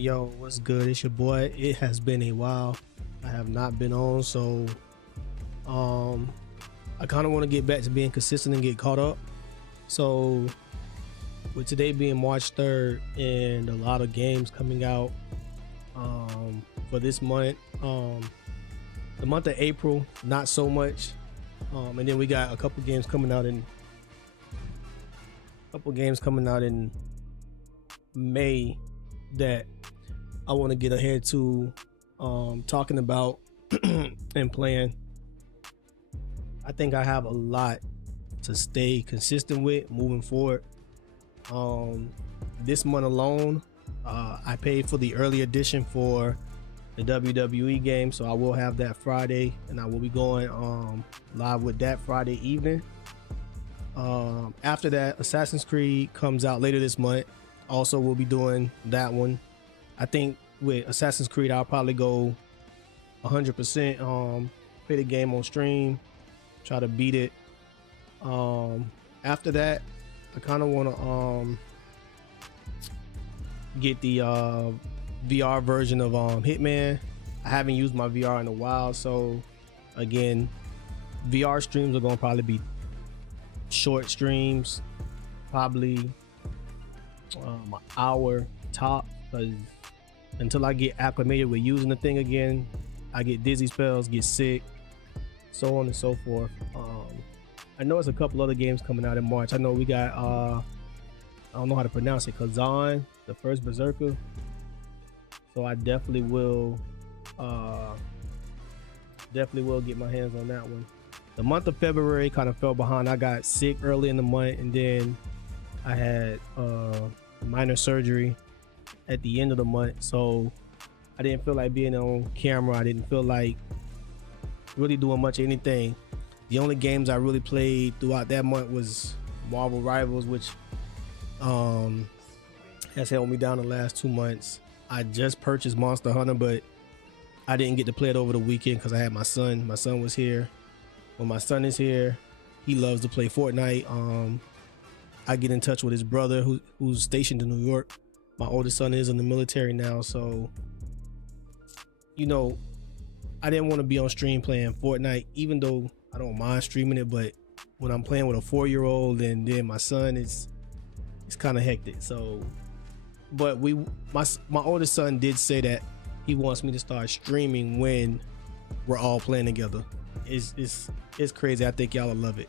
Yo, what's good? It's your boy. It has been a while. I have not been on, so um I kind of want to get back to being consistent and get caught up. So with today being March 3rd and a lot of games coming out for this month, the month of April, not so much. And then we got a couple games coming out in May that I want to get ahead to talking about and playing. I think I have a lot to stay consistent with moving forward. This month alone, I paid for the early edition for the WWE game, so I will have that Friday, and I will be going live with that Friday evening. After that, Assassin's Creed comes out later this month. Also, we'll be doing that one. I think with Assassin's Creed, I'll probably go 100%, play the game on stream, try to beat it. After that, I kind of want to get the VR version of Hitman. I haven't used my VR in a while, so again, VR streams are going to probably be short streams, probably an hour top, because until I get acclimated with using the thing again, I get dizzy spells, get sick, so on and so forth. I know there's a couple other games coming out in March. I know we got I don't know how to pronounce it, Kazan, the first Berserker, so I definitely will get my hands on that one. The month of February kind of fell behind. I got sick early in the month, and then I had minor surgery at the end of the month, so I didn't feel like being on camera. I didn't feel like really doing much of anything. The only games I really played throughout that month was Marvel Rivals, which has held me down the last 2 months. I just purchased Monster Hunter, but I didn't get to play it over the weekend because I had my son. My son was here. When my son is here, he loves to play Fortnite. I get in touch with his brother who's stationed in New York. My oldest son is in the military now, so you know, I didn't want to be on stream playing Fortnite, even though I don't mind streaming it. But when I'm playing with a 4-year-old and then my son, it's kind of hectic. So, but my oldest son did say that he wants me to start streaming when we're all playing together. It's crazy. I think y'all will love it.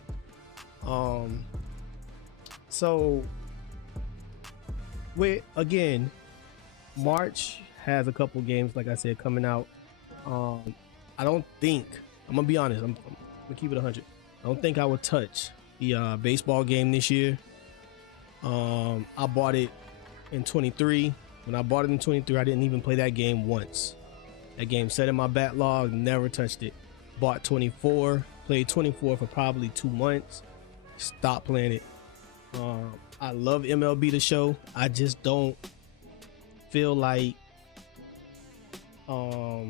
So again, March has a couple games, like I said, coming out. I don't think, I'm gonna be honest, I'm gonna keep it 100. I don't think I would touch the baseball game this year. I bought it in 23. When I bought it in 23, I didn't even play that game once. That game sat in my backlog, never touched it. Bought 24, played 24 for probably 2 months, stopped playing it. I love MLB The Show. I just don't feel like I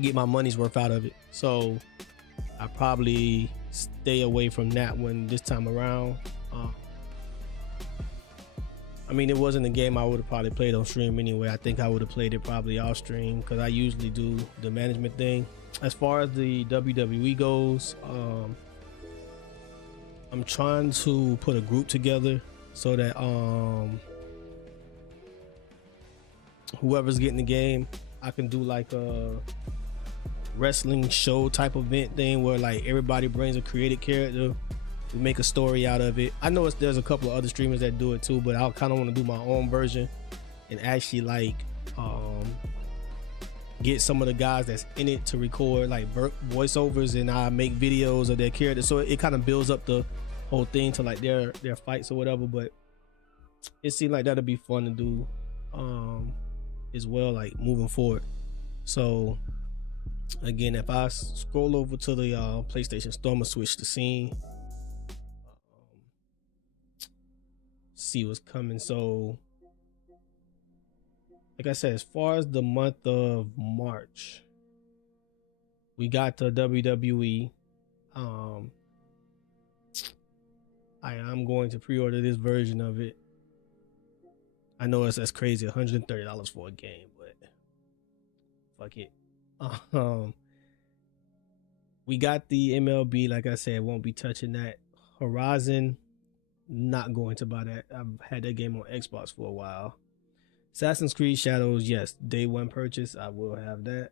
get my money's worth out of it, so I probably stay away from that one this time around. I mean, it wasn't a game I would have probably played on stream anyway. I think I would have played it probably off stream because I usually do the management thing. As far as the WWE goes, I'm trying to put a group together so that whoever's getting the game, I can do like a wrestling show type event thing where like everybody brings a created character. We make a story out of it. I know there's a couple of other streamers that do it too, but I kind of want to do my own version and actually like get some of the guys that's in it to record like voiceovers, and I make videos of their characters, so it kind of builds up the whole thing to like their fights or whatever. But it seemed like that'd be fun to do as well, like moving forward. So again, if I scroll over to the PlayStation Store, I'm gonna switch the scene, see what's coming. So like I said, as far as the month of March, we got the WWE. I am going to pre-order this version of it. I know that's crazy, $130 for a game, but fuck it. Um, we got the MLB. Like I said, won't be touching that. Horizon, not going to buy that. I've had that game on Xbox for a while. Assassin's Creed Shadows, yes, day one purchase. I will have that.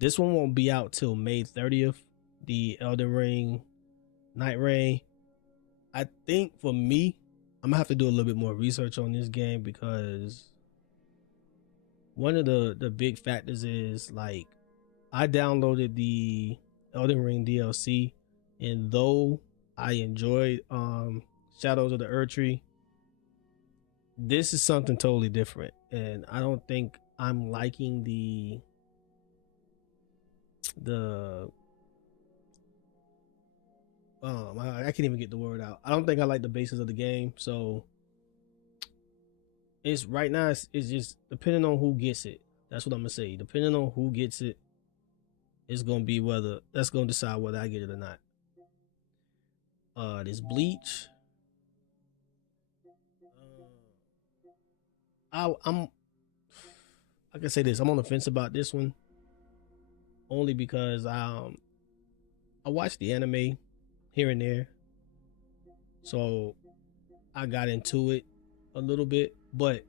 This one won't be out till May 30th. The Elden Ring, Night Rain. I think for me, I'm gonna have to do a little bit more research on this game because one of the big factors is like I downloaded the Elden Ring DLC, and though I enjoyed Shadows of the Erdtree, this is something totally different, and I don't think I'm liking the I can't even get the word out. I don't think I like the basis of the game, so it's right now. It's just depending on who gets it. That's what I'm gonna say. Depending on who gets it, it's gonna be whether that's gonna decide whether I get it or not. This Bleach. I'm. I can say this. I'm on the fence about this one, only because I watched the anime here and there, so I got into it a little bit, but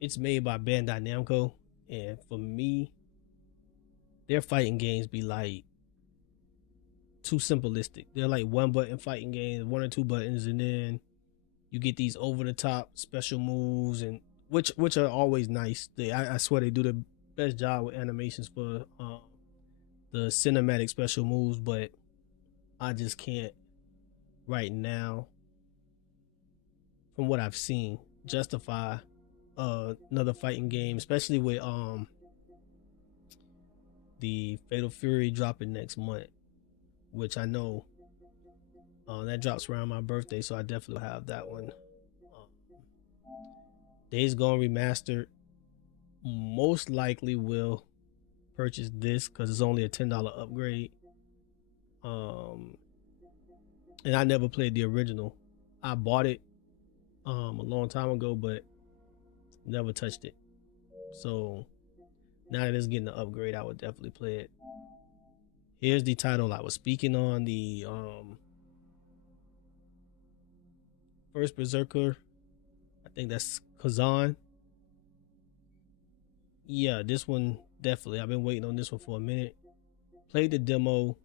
it's made by Bandai Namco, and for me, their fighting games be like too simplistic. They're like one button fighting games, one or two buttons, and then you get these over the top special moves, and which are always nice. I swear they do the best job with animations for the cinematic special moves, but I just can't right now, from what I've seen, justify another fighting game, especially with the Fatal Fury dropping next month, which I know that drops around my birthday, so I definitely have that one. Days Gone Remastered, most likely will purchase this because it's only a $10 upgrade. And I never played the original. I bought it a long time ago, but never touched it. So now that it's getting an upgrade, I would definitely play it. Here's the title I was speaking on, the first Berserker. I think that's Kazan. Yeah, this one definitely. I've been waiting on this one for a minute. Played the demo.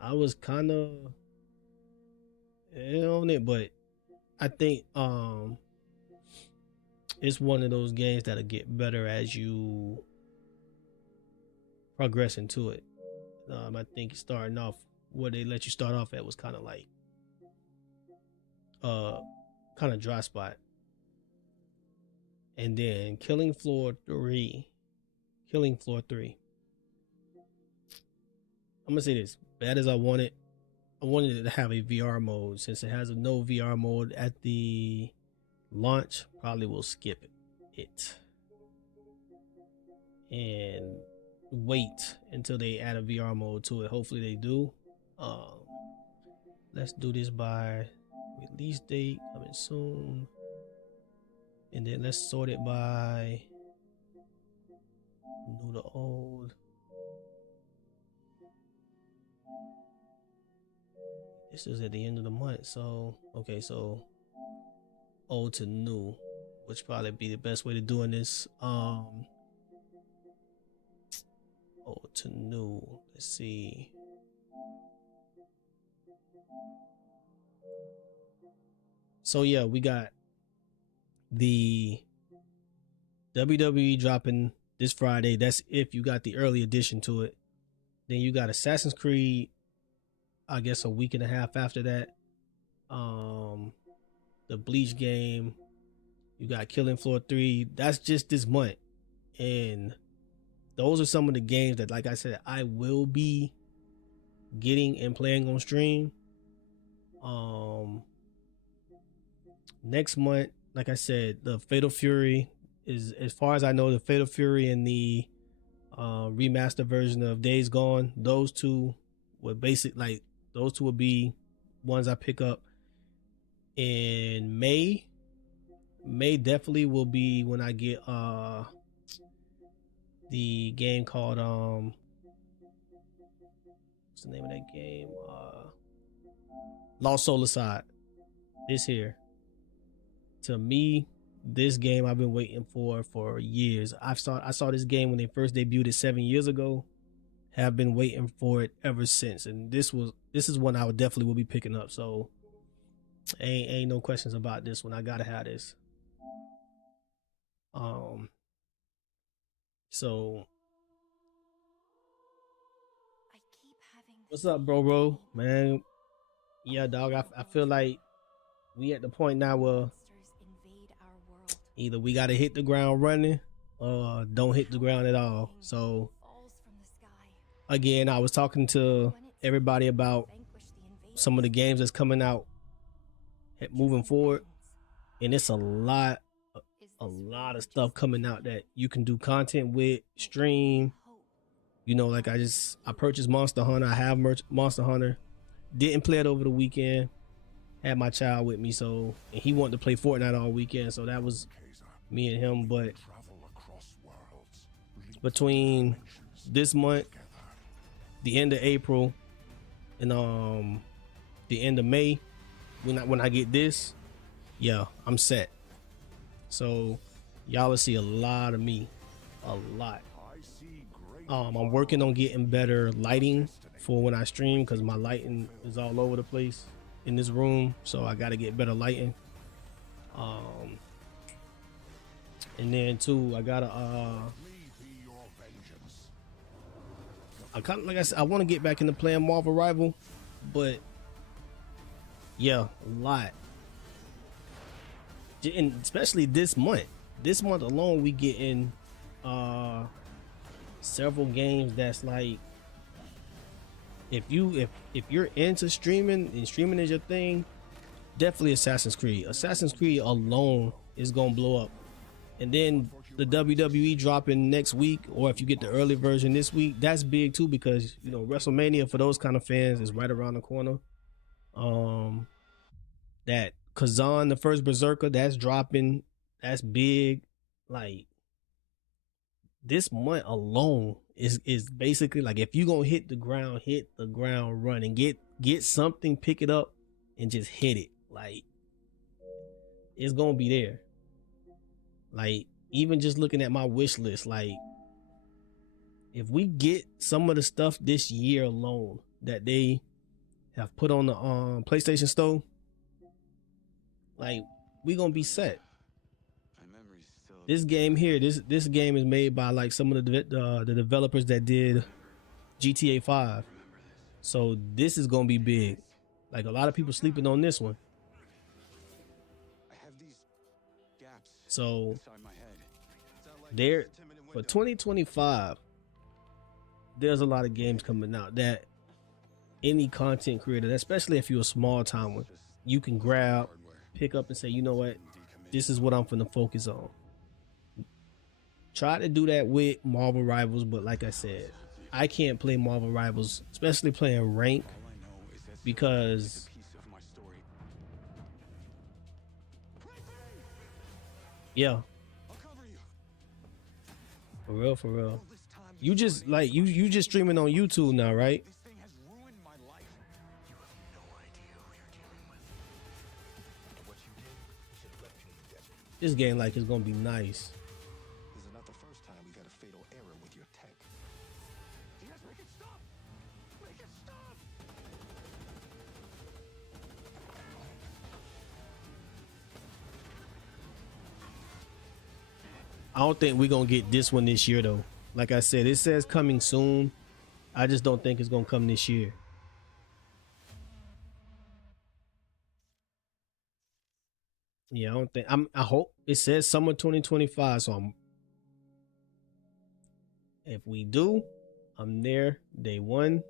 I was kind of on it, but I think it's one of those games that'll get better as you progress into it. I think starting off where they let you start off at was kind of like kind of dry spot. And then Killing Floor 3. I'm gonna say this, bad as I wanted it to have a VR mode. Since it has a no VR mode at the launch, probably will skip it and wait until they add a VR mode to it. Hopefully they do. Let's do this by release date coming soon, and then let's sort it by new to old. This is at the end of the month, so okay, so old to new, which probably be the best way to doing this. Old to new. Let's see. So yeah, we got the WWE dropping this Friday. That's if you got the early edition to it. Then you got Assassin's Creed, I guess a week and a half after that. The Bleach game. You got Killing Floor 3. That's just this month. And those are some of the games that, like I said, I will be getting and playing on stream. Next month, like I said, the Fatal Fury is, as far as I know, the Fatal Fury and the remastered version of Days Gone. Those two would be ones I pick up in May. May definitely will be when I get the game called what's the name of that game? Lost Soul Aside. This here. To me, this game I've been waiting for years. I saw this game when they first debuted it 7 years ago. Have been waiting for it ever since, and this is one I would definitely will be picking up. So ain't no questions about this one. I gotta have this. So what's up, bro, man? Yeah, dog. I feel like we at the point now where either we gotta hit the ground running or don't hit the ground at all. So again, I was talking to everybody about some of the games that's coming out moving forward, and it's a lot of stuff coming out that you can do content with, stream. You know, like I purchased Monster Hunter. I have Monster Hunter. Didn't play it over the weekend. Had my child with me, so and he wanted to play Fortnite all weekend, so that was me and him. But between this month, the end of April, and the end of May, when I get this, yeah, I'm set. So y'all will see a lot of me, a lot. I'm working on getting better lighting for when I stream, because my lighting is all over the place in this room, so I got to get better lighting. And then too, I gotta I kind of, like I said, I want to get back into playing Marvel Rival, but yeah, a lot. And especially this month alone, we getting several games that's like, if you're into streaming and streaming is your thing, definitely Assassin's Creed alone is gonna blow up. And then the WWE dropping next week, or if you get the early version this week, that's big too, because you know WrestleMania for those kind of fans is right around the corner. That Kazan, the first Berserker, that's dropping, that's big. Like this month alone is basically like, if you gonna hit the ground running, get something, pick it up and just hit it. Like it's gonna be there. Like even just looking at my wish list, like if we get some of the stuff this year alone that they have put on the PlayStation Store, like we gonna be set. This game here, this game is made by like some of the developers that did GTA 5, so this is gonna be big. Like a lot of people sleeping on this one. So there for 2025, there's a lot of games coming out that any content creator, especially if you're a small time one, you can grab, pick up and say, you know what, this is what I'm finna focus on. Try to do that with Marvel Rivals, but like I said, I can't play Marvel Rivals, especially playing rank, because yeah, for real. You just like you just streaming on YouTube now, right? This game like is gonna be nice. This is not the first time we got a fatal error with your tech. Yes, make it stop! Make it stop! I don't think we're gonna get this one this year though. Like I said, it says coming soon. I just don't think it's gonna come this year. Yeah, I don't think. I hope it says summer 2025. So if we do, I'm there day one.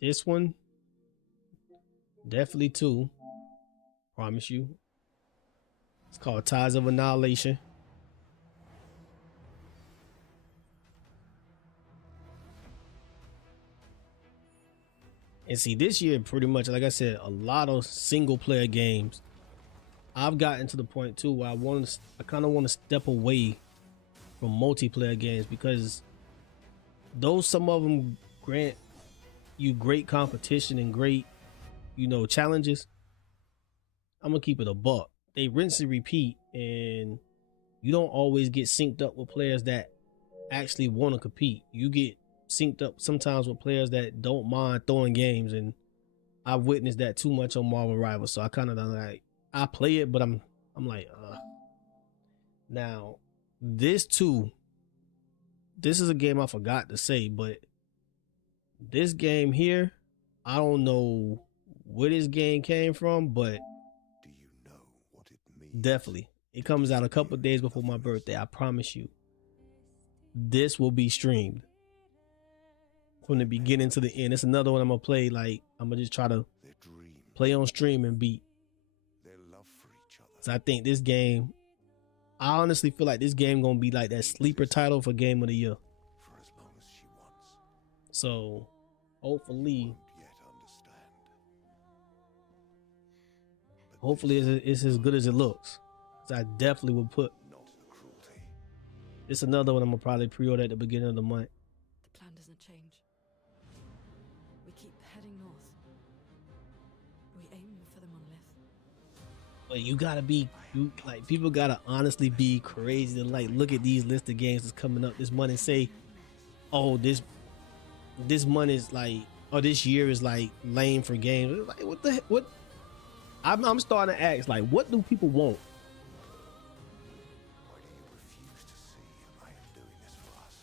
This one definitely two. Promise you. It's called Ties of Annihilation. And see, this year, pretty much, like I said, a lot of single player games. I've gotten to the point too where I kind of want to step away from multiplayer games because though some of them grant you great competition and great, challenges, I'm gonna keep it a buck. They rinse and repeat, and you don't always get synced up with players that actually want to compete. You get synced up sometimes with players that don't mind throwing games, and I've witnessed that too much on Marvel Rivals. So I kind of like, I play it, but I'm like, Now, this is a game I forgot to say, but this game here, I don't know where this game came from, but Do you know what it means? definitely, it comes out a couple of days before my birthday. I promise you, this will be streamed from the beginning to the end. It's another one I'm gonna play. Like, I'm gonna just try to Their dreams, play on stream and beat. their love for each other. So I think this game, I honestly feel like this game gonna be like that sleeper title for Game of the Year. For as long as she wants. So hopefully, Won't yet understand. it's as good as it looks. So I definitely would put. Not the cruelty. It's another one I'm gonna probably pre-order at the beginning of the month. The plan doesn't change. We keep heading north. We aim for the monolith. But you gotta be, people gotta honestly be crazy to like look at these list of games that's coming up this month and say, oh, this month is like, or this year is like lame for games. It's like, what the heck? What? I'm starting to ask, like, what do people want? Why do you refuse to see I am doing this for us?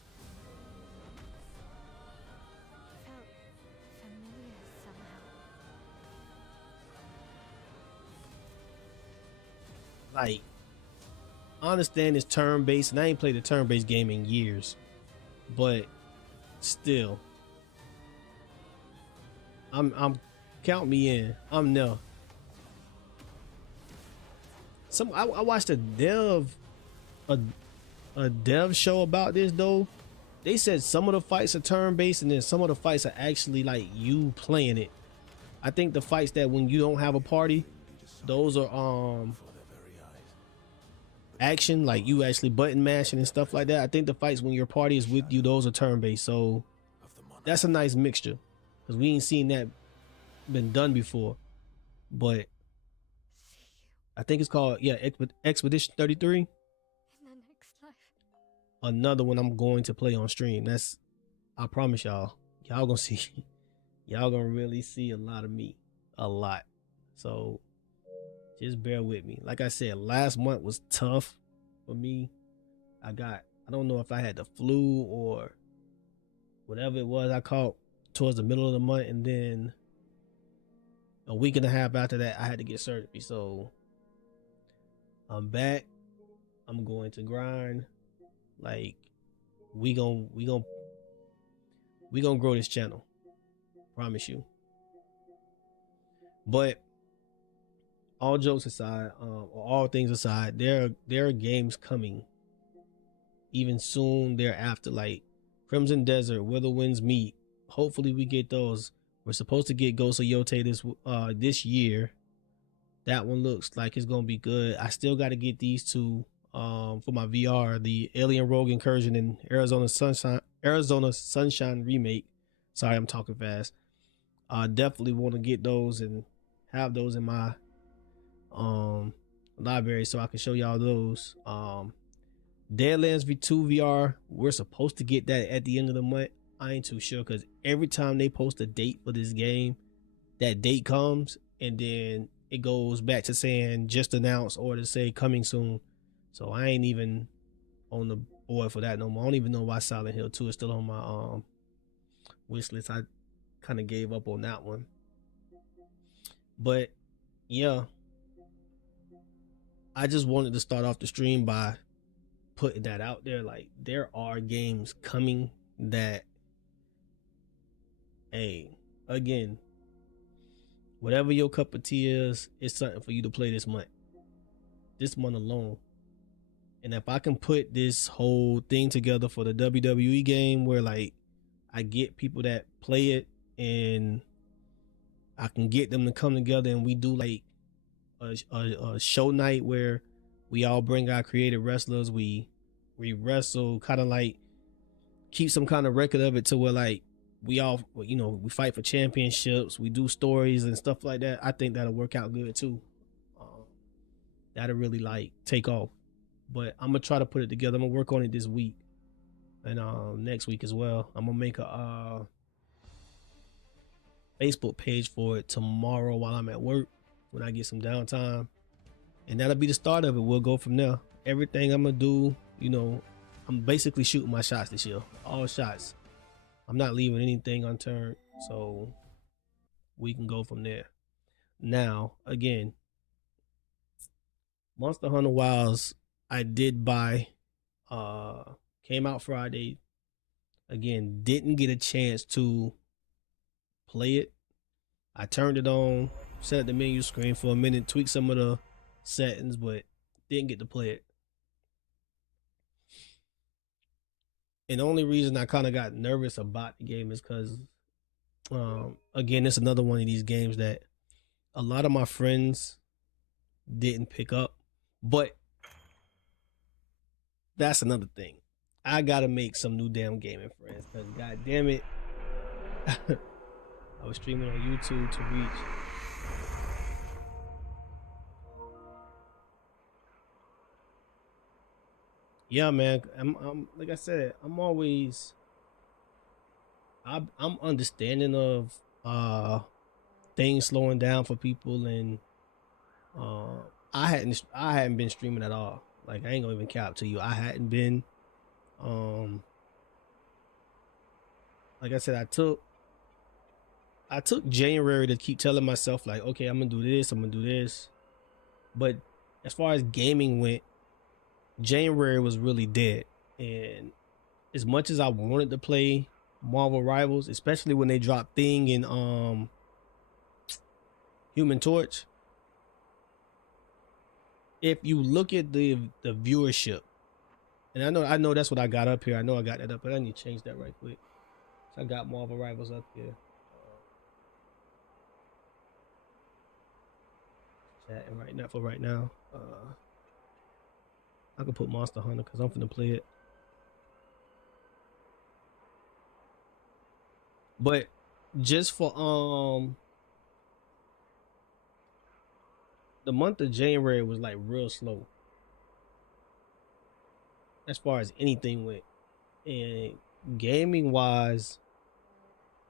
Felt familiar somehow. Like, I understand it's turn-based, and I ain't played a turn-based game in years, but still, I'm count me in. I'm no. I watched a dev show about this though. They said some of the fights are turn-based, and then some of the fights are actually like you playing it. I think the fights that when you don't have a party, those are For their very eyes. action, like you actually button mashing and stuff like that. I think the fights when your party is with you, those are turn-based. So Of the monolith. that's a nice mixture, because we ain't seen that been done before. But I think it's called Expedition 33. In the next life. Another one I'm going to play on stream. I promise y'all gonna see, y'all gonna really see a lot of me, a lot. So just bear with me. Like I said, last month was tough for me. I don't know if I had the flu or whatever it was I caught towards the middle of the month, and then a week and a half after that I had to get surgery. So I'm back. I'm going to grind. Like, we gonna grow this channel. Promise you. But all jokes aside, or all things aside, there are games coming even soon thereafter, like Crimson Desert, Where the Winds Meet. Hopefully we get those. We're supposed to get Ghost of Yote this year. That one looks like it's gonna be good. I still got to get these two for my VR, the Alien Rogue Incursion and Arizona Sunshine remake. Sorry, I'm talking fast. I definitely want to get those and have those in my library so I can show y'all those. Deadlands V2 VR, we're supposed to get that at the end of the month. I ain't too sure, because every time they post a date for this game, that date comes and then it goes back to saying just announced or to say coming soon. So I ain't even on the board for that no more. I don't even know why Silent Hill 2 is still on my wish list. I kind of gave up on that one. But yeah, I just wanted to start off the stream by putting that out there. Like, there are games coming that, hey, again, whatever your cup of tea is, it's something for you to play this month alone. And if I can put this whole thing together for the WWE game, where like I get people that play it and I can get them to come together and we do like a show night where we all bring our creative wrestlers. We wrestle, kind of like keep some kind of record of it to where like we all, you know, we fight for championships. We do stories and stuff like that. I think that'll work out good too. That'll really like take off. But I'm gonna try to put it together. I'm gonna work on it this week and next week as well. I'm gonna make a Facebook page for it tomorrow while I'm at work when I get some downtime, and that'll be the start of it. We'll go from there. Everything I'm gonna do, you know, I'm basically shooting my shots this year, all shots. I'm not leaving anything unturned, so we can go from there. Now, again, Monster Hunter Wilds, I did buy, came out Friday. Again, didn't get a chance to play it. I turned it on, set up the menu screen for a minute, tweaked some of the settings, but didn't get to play it. And the only reason I kind of got nervous about the game is because, again, it's another one of these games that a lot of my friends didn't pick up. But that's another thing. I got to make some new damn gaming friends because, god damn it, I was streaming on YouTube to reach. Yeah, man. I'm like I said, I'm always, I'm understanding of things slowing down for people, and I hadn't been streaming at all. Like, I ain't gonna even cap to you. I hadn't been. Like I said, I took January to keep telling myself like, okay, I'm gonna do this, I'm gonna do this. But as far as gaming went, January was really dead. And as much as I wanted to play Marvel Rivals, especially when they dropped Thing and Human Torch, if you look at the viewership, and I know that's what I got up here. I know I got that up, but I need to change that right quick. So I got Marvel Rivals up here. Chatting right now for right now. I can put Monster Hunter because I'm finna play it. But just for the month of January was like real slow as far as anything went, and gaming wise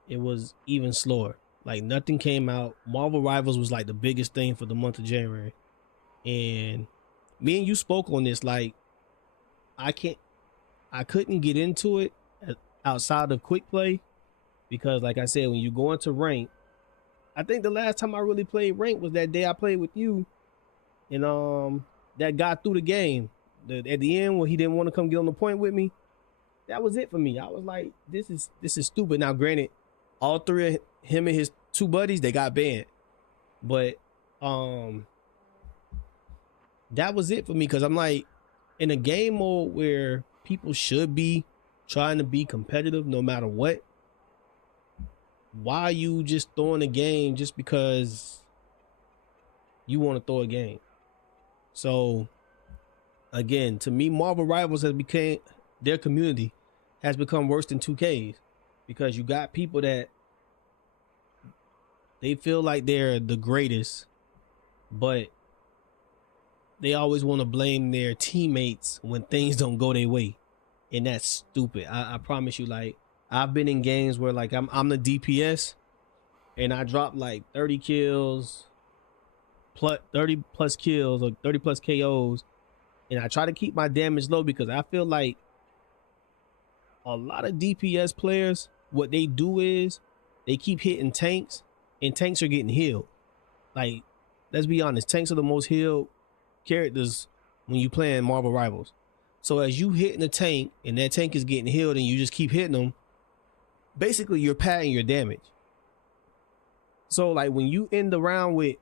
it was even slower. Like, nothing came out. Marvel Rivals was like the biggest thing for the month of January, and me and you spoke on this. Like, I couldn't get into it outside of quick play because, like I said, when you go into rank, I think the last time I really played rank was that day I played with you, and that got through the game. At the end, when he didn't want to come get on the point with me, that was it for me. I was like, this is stupid. Now, granted, all three of him and his two buddies, they got banned, but that was it for me, because I'm like, in a game mode where people should be trying to be competitive no matter what, why are you just throwing a game just because you want to throw a game? So again, to me, Marvel Rivals their community has become worse than 2K's, because you got people that they feel like they're the greatest, but they always want to blame their teammates when things don't go their way. And that's stupid. I promise you, like, I've been in games where like I'm the DPS and I drop like 30 kills, plus 30 plus kills or 30 plus KOs, and I try to keep my damage low because I feel like a lot of DPS players, what they do is they keep hitting tanks, and tanks are getting healed. Like, let's be honest, tanks are the most healed characters when you playing Marvel Rivals. So as you hitting the tank and that tank is getting healed and you just keep hitting them, basically you're padding your damage. So like when you end the round with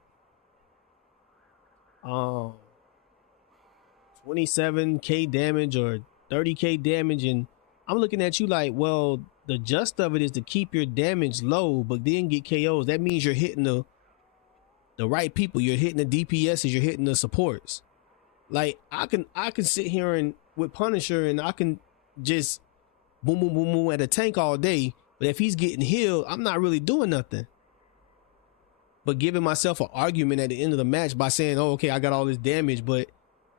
27k damage or 30k damage, and I'm looking at you like, well, the gist of it is to keep your damage low, but then get KOs. That means you're hitting the right people. You're hitting the DPSs. You're hitting the supports. Like I can sit here and with Punisher and I can just boom boom boom boom at a tank all day. But if he's getting healed, I'm not really doing nothing. But giving myself an argument at the end of the match by saying, "Oh, okay, I got all this damage, but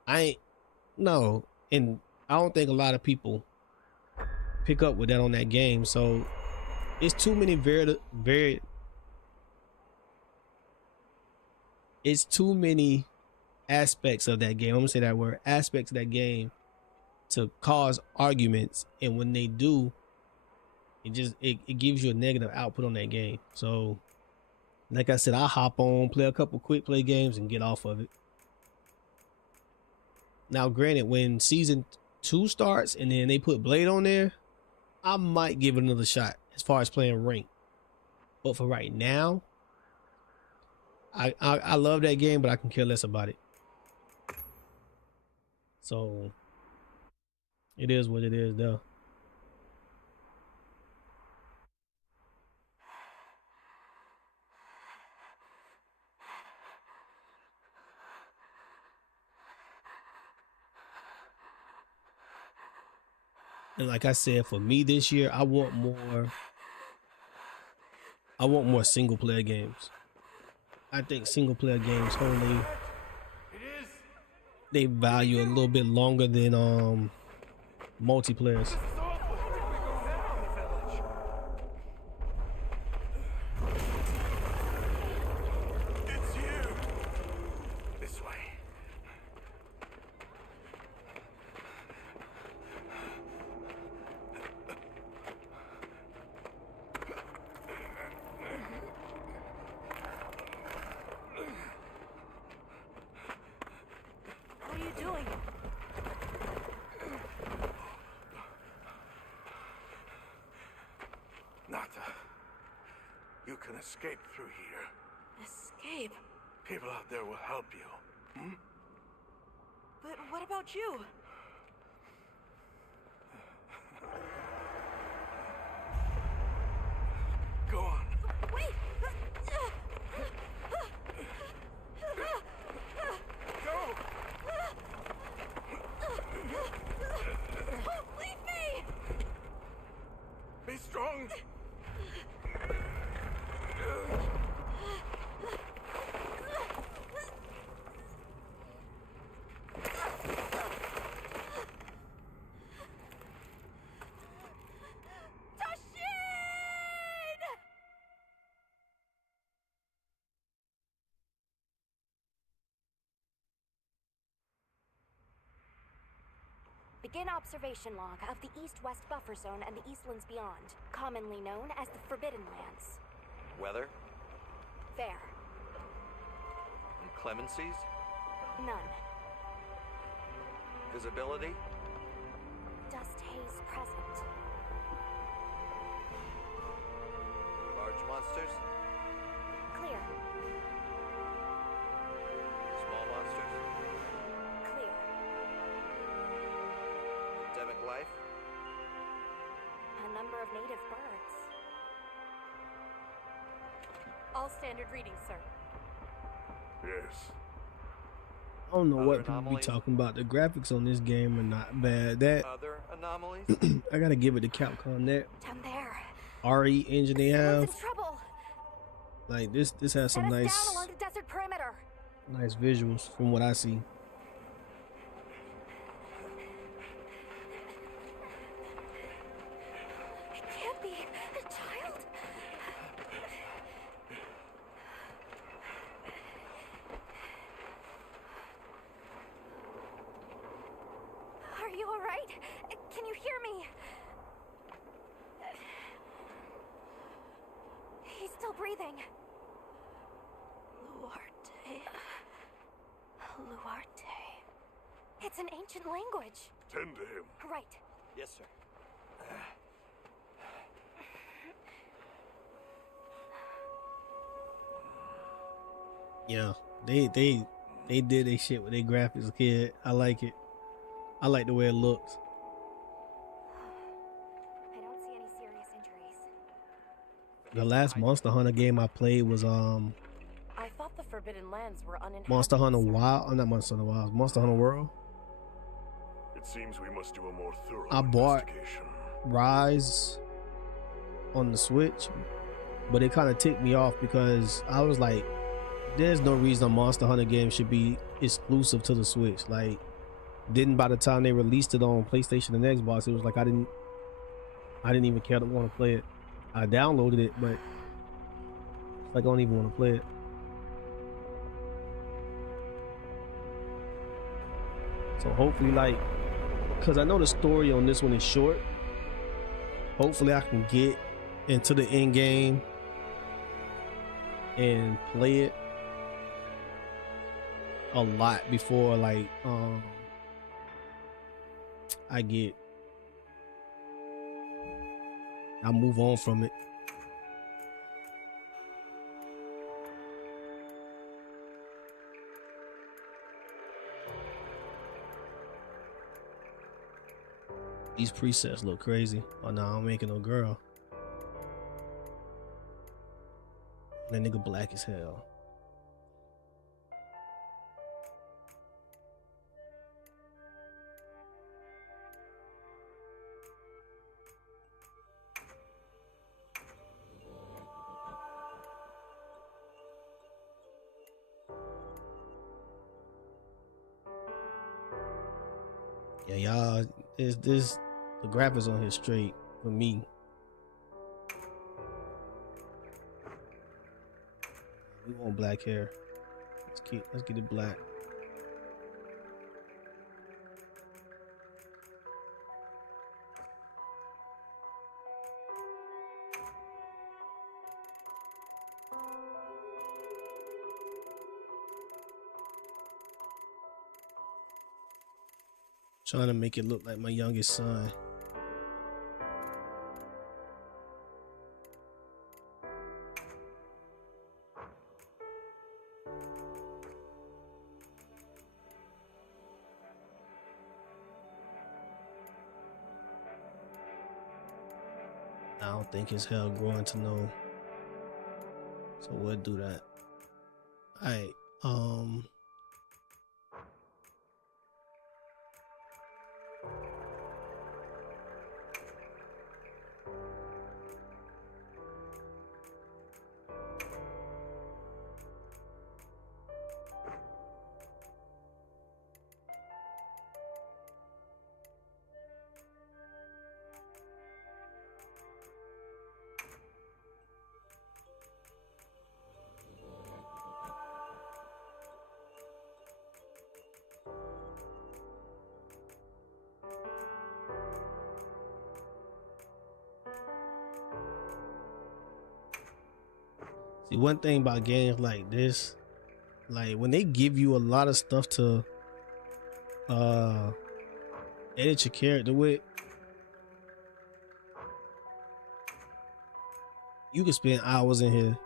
I ain't no." And I don't think a lot of people pick up with that on that game. So it's too many it's too many aspects of that game. I'm gonna say that word, aspects of that game, to cause arguments. And when they do, it gives you a negative output on that game. So like I said, I hop on, play a couple quick play games and get off of it. Now granted, when season 2 starts and then they put Blade on there, I might give it another shot as far as playing rank. But for right now, I love that game, but I can care less about it. So it is what it is though. And like I said, for me this year, I want more single player games. I think single player games only they value a little bit longer than multiplayers. It's you. This way. What are you doing? Nata, you can escape through here. Escape? People out there will help you. But what about you? Go on. Wait! Go! Leave me! Be strong. Tashin! Begin observation log of the East-West Buffer Zone and the Eastlands beyond, commonly known as the Forbidden Lands. Weather? Fair. Inclemencies? None. Visibility? Dust haze present. Large monsters? Clear. Small monsters? Clear. Endemic life? A number of native birds. All standard readings, sir. Yes. I don't know Other what people be anomalies? talking about. The graphics on this game are not bad. That Other anomalies? I gotta give it to Capcom. That Down there. RE engine they Someone's have, in trouble. like this has Set some us nice down along the desert perimeter. visuals from what I see. It can't be a child. Are you all right? Can you hear me? He's still breathing. Luarte. Luarte. It's an ancient language. Tend to him. Right. Yes, sir. Yeah, they did their shit with their graphics, kid. I like it. I like the way it looks. I don't see any serious The last Monster Hunter game I played was I thought the Forbidden Lands were uninhabited. Monster Hunter sir. Wild. I'm not Monster Hunter Wild. Monster Hunter World. It seems we must do a more thorough I bought investigation. Rise on the Switch, but it kind of ticked me off because I was like, there's no reason a Monster Hunter game should be exclusive to the Switch. Like, didn't by the time they released it on PlayStation and Xbox, it was like I didn't even care to want to play it. I downloaded it, but it's like I don't even want to play it. So hopefully, like, because I know the story on this one is short, hopefully I can get into the end game and play it a lot before, like, I move on from it. These presets look crazy. Oh no, I'm making no girl. That nigga black as hell. Yeah, y'all, the graphics on here straight for me. We want black hair. Let's get it black. Trying to make it look like my youngest son. I don't think his hair growing to know. So we'll do that. Alright, see, one thing about games like this, like when they give you a lot of stuff to edit your character with, you can spend hours in here.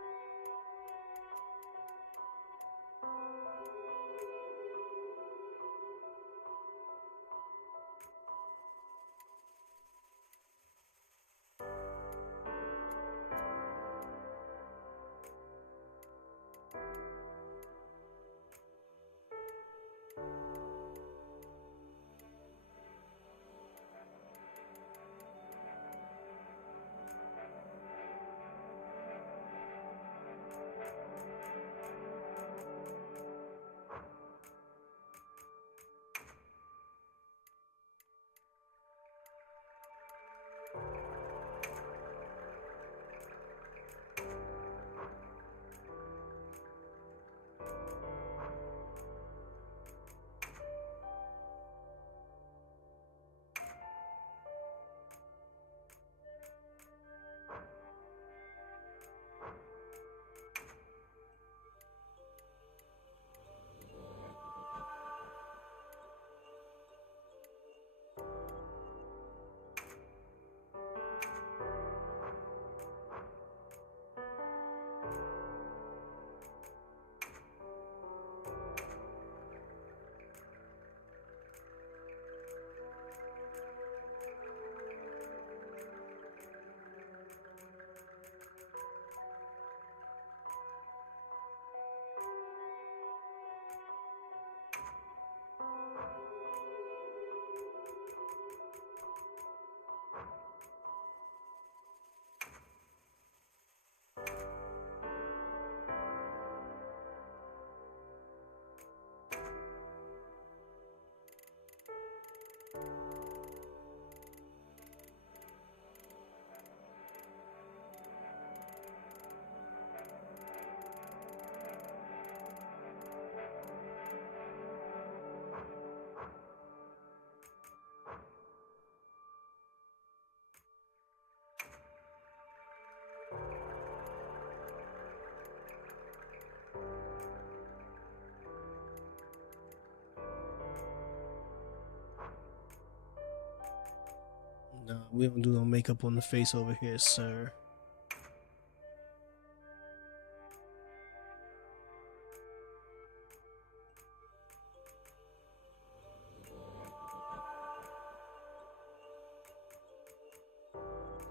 We don't do no makeup on the face over here, sir.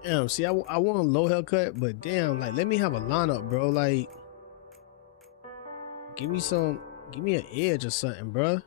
Damn, see, I want a low haircut, but damn, like, let me have a lineup, bro. Like, give me an edge or something, bro.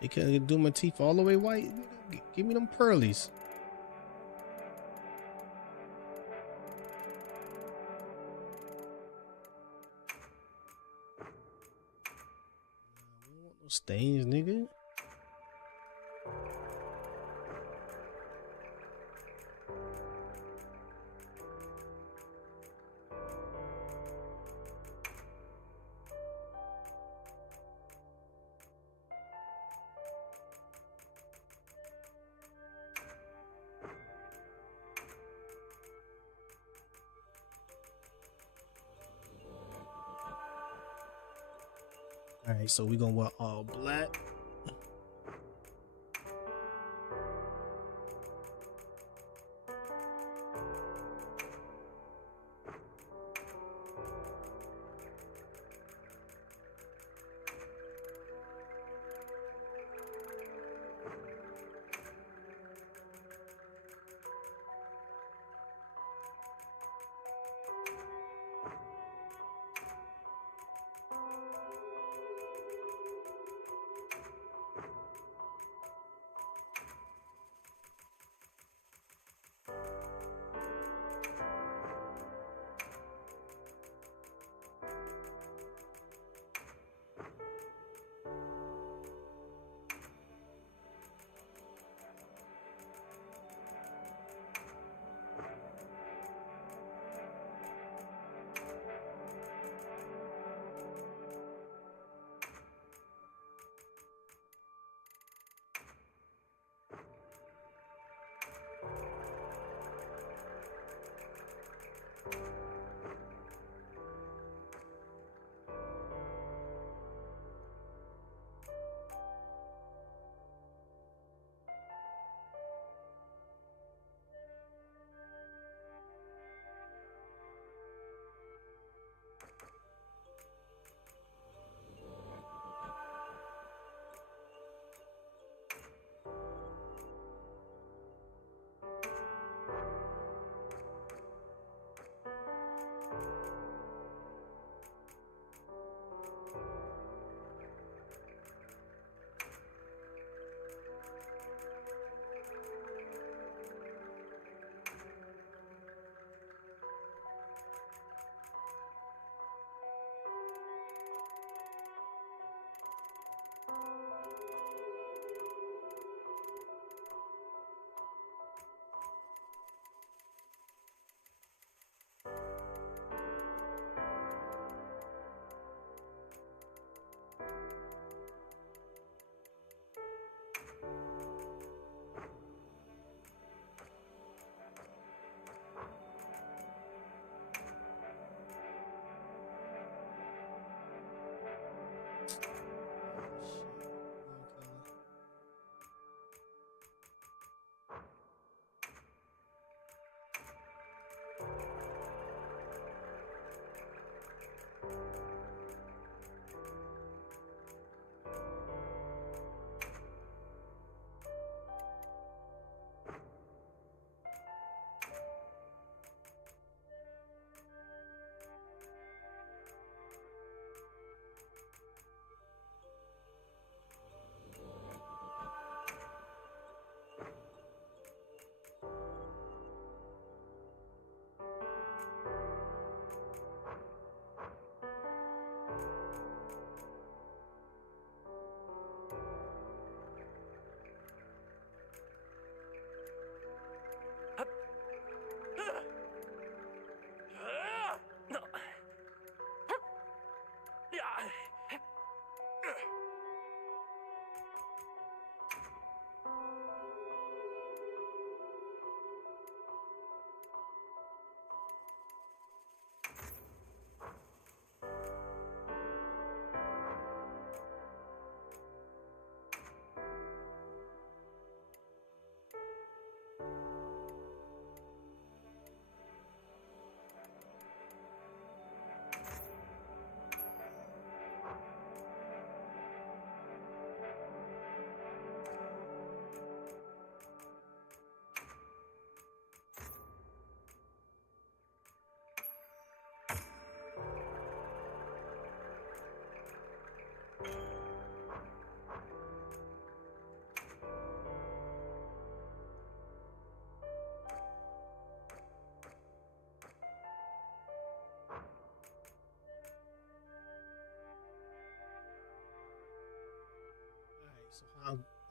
They can't do my teeth all the way white. Give me them pearlies. I don't want no stains, nigga. All right, so we're gonna wear all black.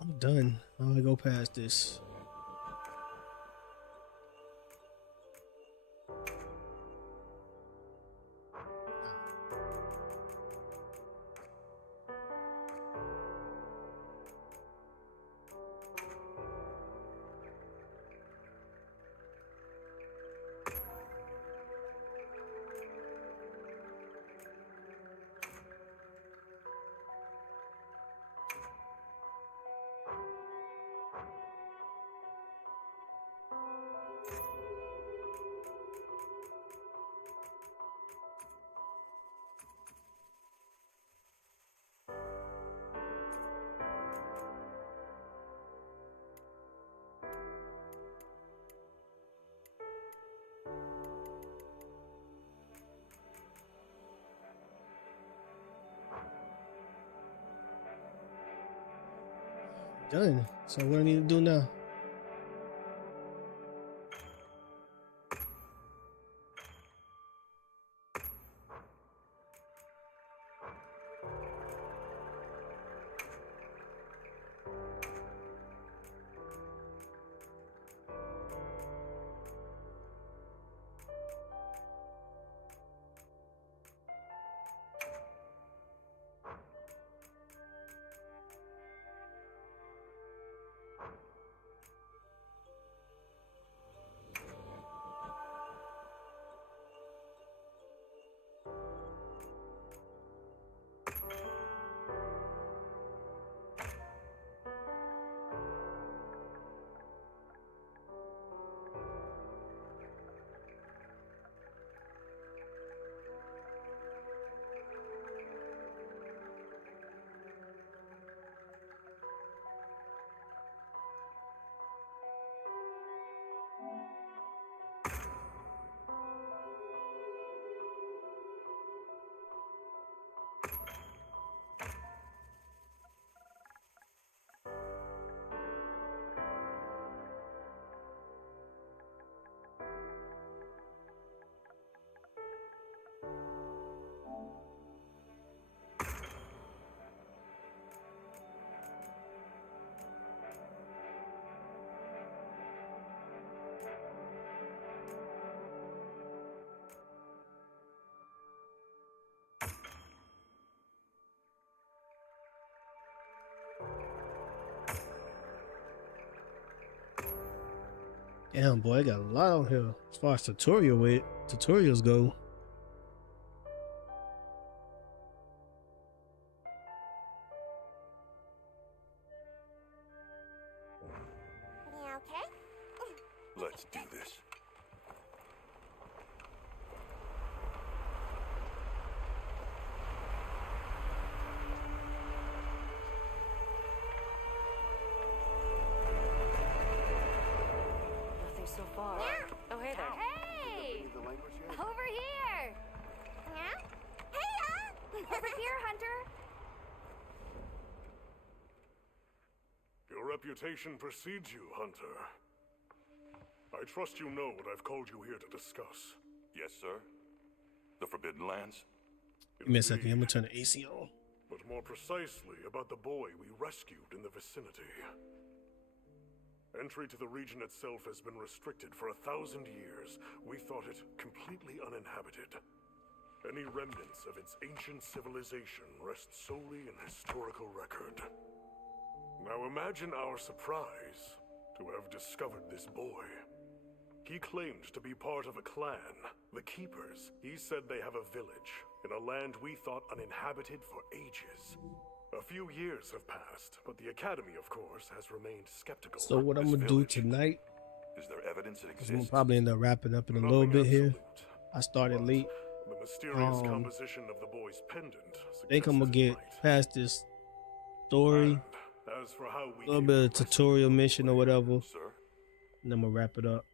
I'm done. I'm gonna go past this. Done. So what do I need to do now? Damn, boy, I got a lot on here as far as tutorials go. Yeah, okay? Let's do this. Nothing so far. Oh, hey there. Hey! Read the language yet? Over here! Yeah? Hey, over here, Hunter! Your reputation precedes you, Hunter. I trust you know what I've called you here to discuss. Yes, sir. The Forbidden Lands? Give me a second. I'm Indeed, gonna turn the AC on. but more precisely about the boy we rescued in the vicinity. Entry to the region itself has been restricted for 1,000 years. We thought it completely uninhabited. Any remnants of its ancient civilization rest solely in historical record. Now imagine our surprise to have discovered this boy. He claimed to be part of a clan, the Keepers. He said they have a village in a land we thought uninhabited for ages. A few years have passed, but the Academy, of course, has remained skeptical. So what I'm This gonna do village. tonight Is there evidence it is I'm exists? probably end up wrapping up in a little Nothing bit here. absolute, I started but late. The mysterious Um, composition of the boy's pendant I think I'm suggests gonna it get might. past this story, And as for how we a little came bit to of rescue tutorial the mission or boy, whatever, Sir? and I'm gonna wrap it up.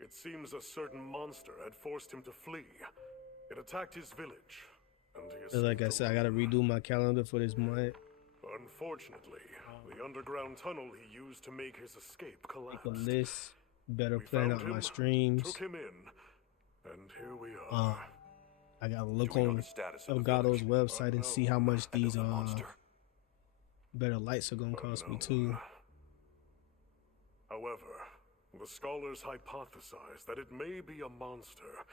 It seems a certain monster had forced him to flee. It attacked his village, and he Cause like I escaped said, I gotta alone. redo my calendar for this month. Unfortunately, the underground tunnel he used to make his escape Make a collapsed. list, better We plan found out my him, streams. took him in, and here we are. I gotta look Do we know on the status of the Elgato's village? website and see how much Oh, And of these the monster? Better lights are gonna cost me too. However, the scholars hypothesize that it may be a monster,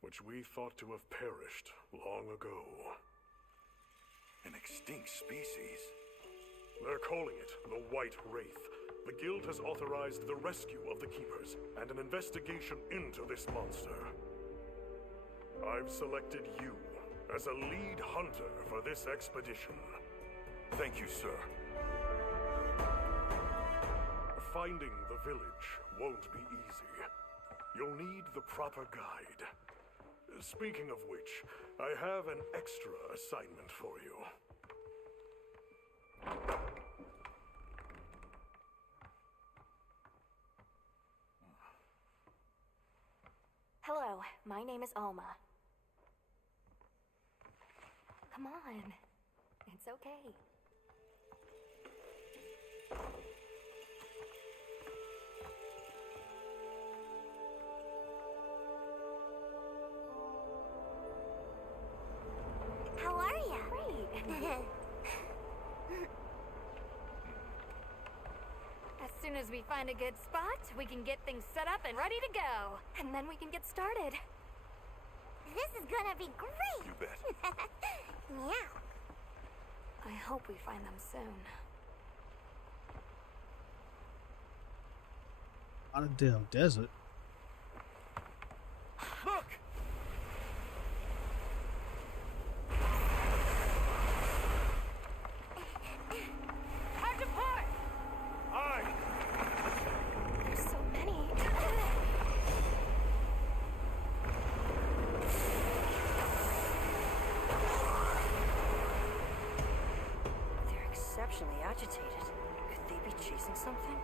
which we thought to have perished long ago. An extinct species? They're calling it the White Wraith. The Guild has authorized the rescue of the Keepers and an investigation into this monster. I've selected you as a lead hunter for this expedition. Thank you, sir. Finding the village won't be easy. You'll need the proper guide. Speaking of which, I have an extra assignment for you. Hello, my name is Alma. Come on. It's okay. How are ya? Great. As soon as we find a good spot, we can get things set up and ready to go. And then we can get started. This is gonna be great! You bet. Yeah. I hope we find them soon. Out of damn desert. Look! Hard to port! Aye! There's so many. They're exceptionally agitated. Could they be chasing something?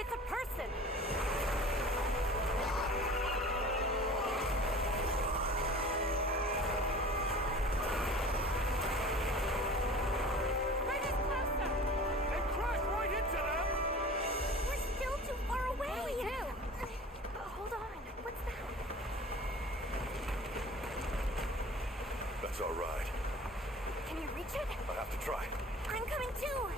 It's a person! Bring us closer! And crash right into them! We're still too far away! What do we do? Hold on. What's that? That's all right. Can you reach it? I have to try. I'm coming too!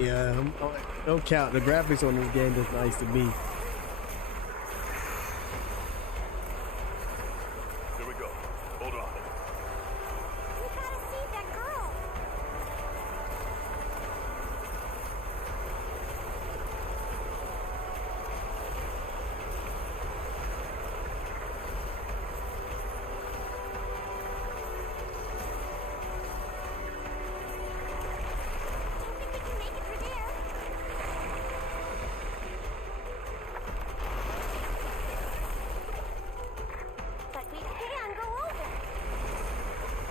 Yeah, don't count. The graphics on this game is nice to me. Here we go. Hold on. We gotta save that girl! Don't think we can make it through there. But we can go over.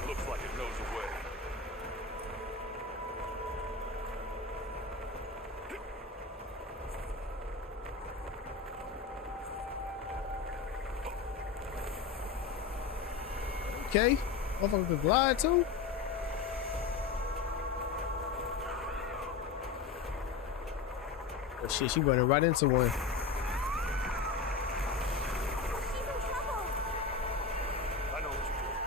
Looks like it knows a way. Okay, motherfucker could glide too. Oh shit, she running right into one. She's in trouble. I know what you're doing.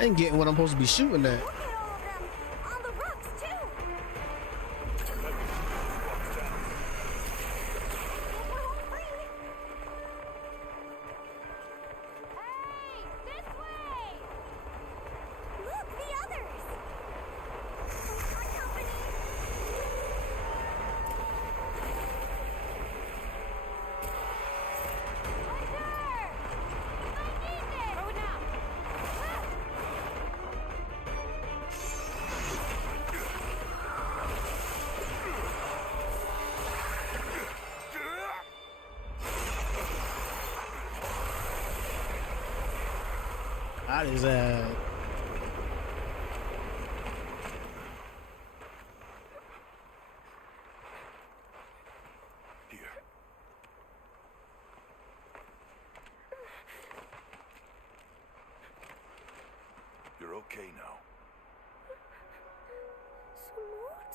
I ain't getting what I'm supposed to be shooting at. Look at all of them! On the rocks, too! We're all free! Hey, this way! Look, the others! My company! Throw it now! That is Here. You're okay now. Smoot?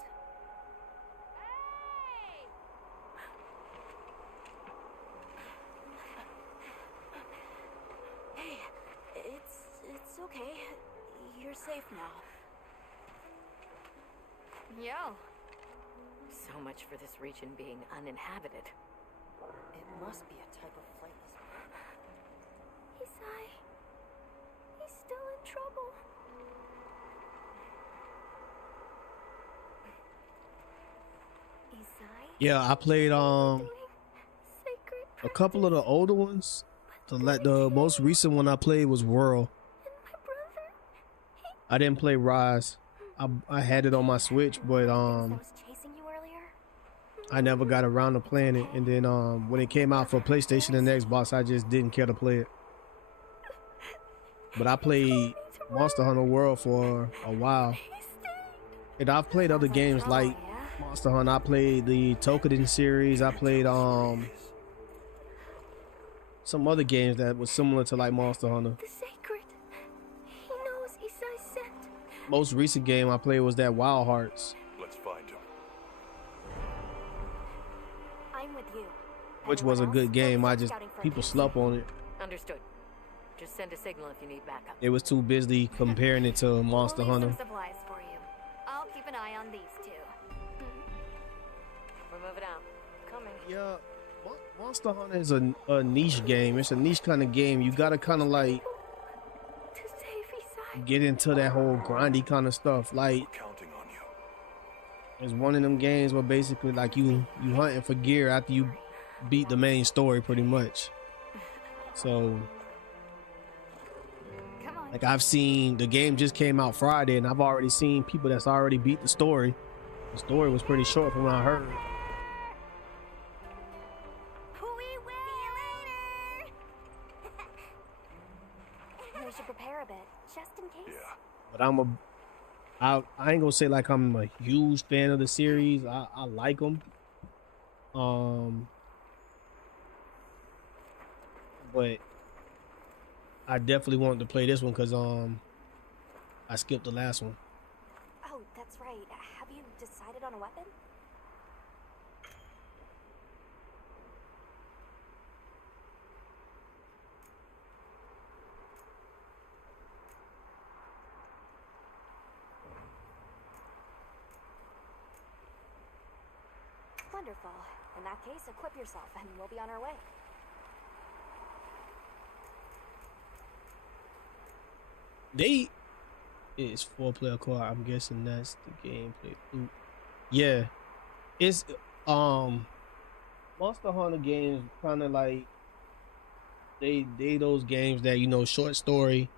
Hey! Hey, it's okay. You're safe now. Yo, So much for this region being uninhabited. It must be a type of flightless. Isai. He's still in trouble. Isai? yeah. I played Sacred a couple of the older ones. The most recent one I played was World. and my brother. I didn't play Rise. I had it on my Switch, but I was chasing you earlier. I never got around to playing it. And then when it came out for PlayStation and Xbox, I just didn't care to play it. But I played Monster Hunter World for a while. He stayed. And I've played other games like Monster Hunter. I played the Tokiden series. I played some other games that was similar to like Monster Hunter. The sacred. He knows Isai sent. Most recent game I played was that Wild Hearts, Let's find him. I'm with you. which was a Anyone good else? game. Focus I on just scouting for people NPCs. slept on it. Understood. Just send a signal if you need backup. It was too busy comparing it to Monster we'll leave Hunter. some supplies for you. I'll keep an eye on these two. We're moving out. Coming. Yeah, Monster Hunter is a niche game. It's a niche kind of game. You gotta kind of like To save Isai. get into that whole grindy kind of stuff. Like We're counting on you. it's one of them games where basically like you hunting for gear after you beat the main story pretty much. So Come on. like I've seen the game just came out Friday and I've already seen people that's already beat the story. The story was pretty short from what I heard. We will. We should prepare a bit, just in case. Yeah. But I ain't gonna say like I'm a huge fan of the series. I like them. But I definitely wanted to play this one because I skipped the last one. Oh, that's right. Have you decided on a weapon? Wonderful. In that case, equip yourself and we'll be on our way. It's 4-player co-op. I'm guessing that's the gameplay. Yeah, it's Monster Hunter games kind of like they those games that short story.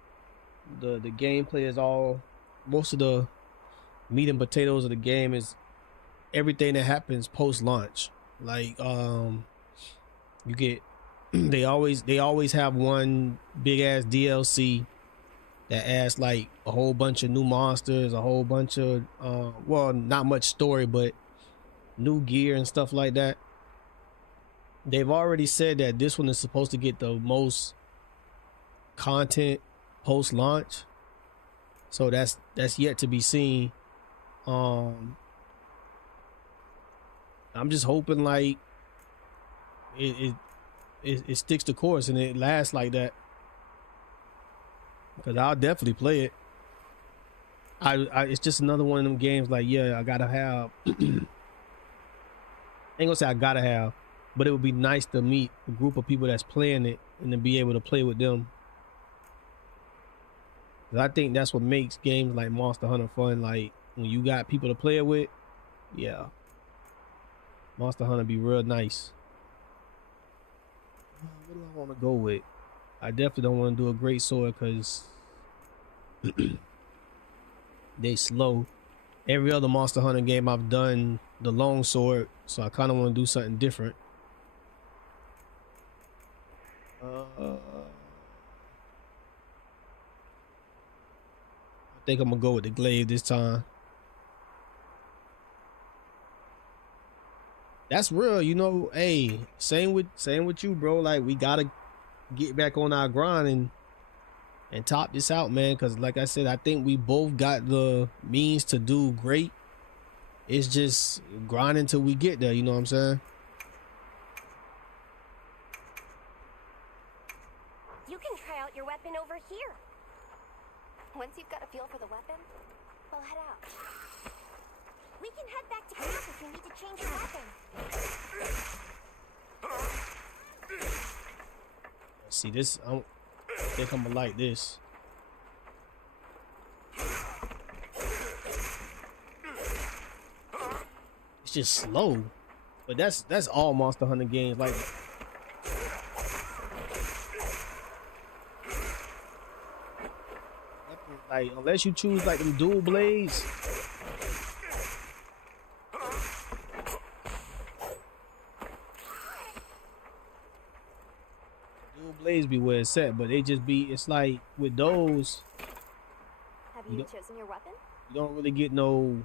The gameplay is all most of the meat and potatoes of the game is everything that happens post launch. Like you get they always have one big ass DLC that adds like a whole bunch of new monsters, a whole bunch of well, not much story, but new gear and stuff like that. They've already said that this one is supposed to get the most content post launch, so that's yet to be seen. I'm just hoping like it sticks to course and it lasts like that. because I'll definitely play it. It's just another one of them games. Like, yeah, I gotta have. ain't gonna say I gotta have, but it would be nice to meet a group of people that's playing it and to be able to play with them. 'Cause I think that's what makes games like Monster Hunter fun. Like when you got people to play it with, yeah, Monster Hunter be real nice. What do I want to go with? I definitely don't want to do a great sword because they slow. Every other Monster Hunter game I've done the long sword, so I kind of want to do something different. I think I'm gonna go with the glaive this time. That's real, you know. Hey, same with you, bro. Like we gotta get back on our grind and top this out, man. Because like I said, I think we both got the means to do great. It's just grinding till we get there. You know what I'm saying? You can try out your weapon over here. Once you've got a feel for the weapon, we'll head out. We can head back to camp if you need to change your weapon. See this? I think I'm gonna like this. It's just slow, but that's all Monster Hunter games. Like unless you choose like them dual blades. Blades be where it's at, but they just be, it's like with those, Have you chosen your weapon? You don't really get no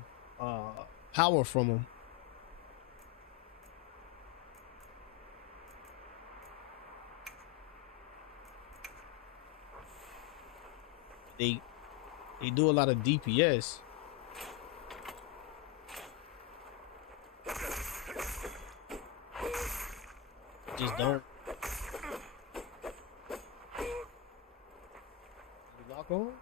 power from them. They do a lot of DPS. Just don't. Lock on?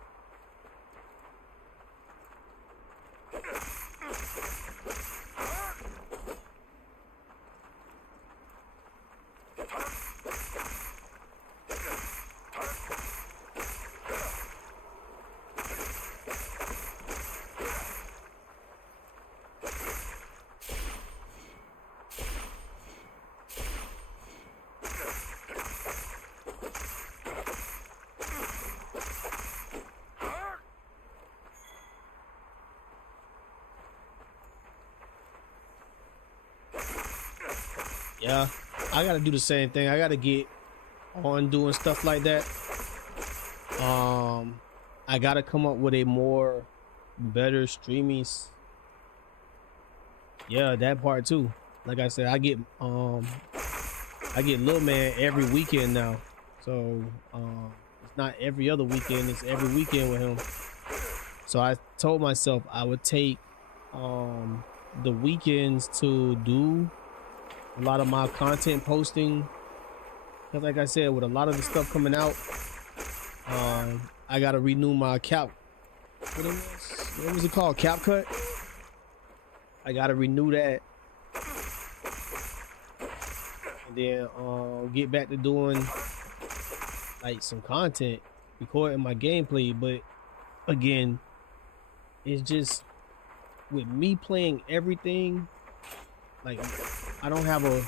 Yeah, I gotta do the same thing. I gotta get on doing stuff like that. I gotta come up with a more better streaming. Yeah, that part too. Like I said, I get Lil Man every weekend now. So it's not every other weekend, it's every weekend with him. So I told myself I would take the weekends to do a lot of my content posting, because like I said, with a lot of the stuff coming out, I gotta renew my what was it called, CapCut. I gotta renew that, and then get back to doing like some content, recording my gameplay. But again, it's just with me playing everything, like I don't have a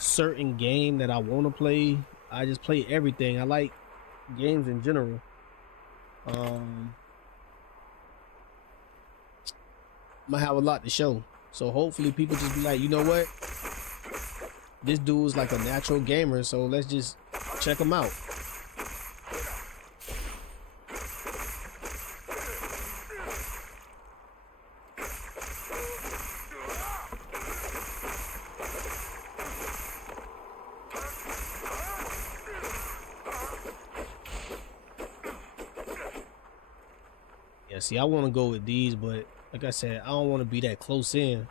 certain game that I want to play. I just play everything. I like games in general. I'm gonna have a lot to show, so hopefully people just be like, you know what, this dude's like a natural gamer, so let's just check him out. Yeah, see, I want to go with these, but like I said, I don't want to be that close in.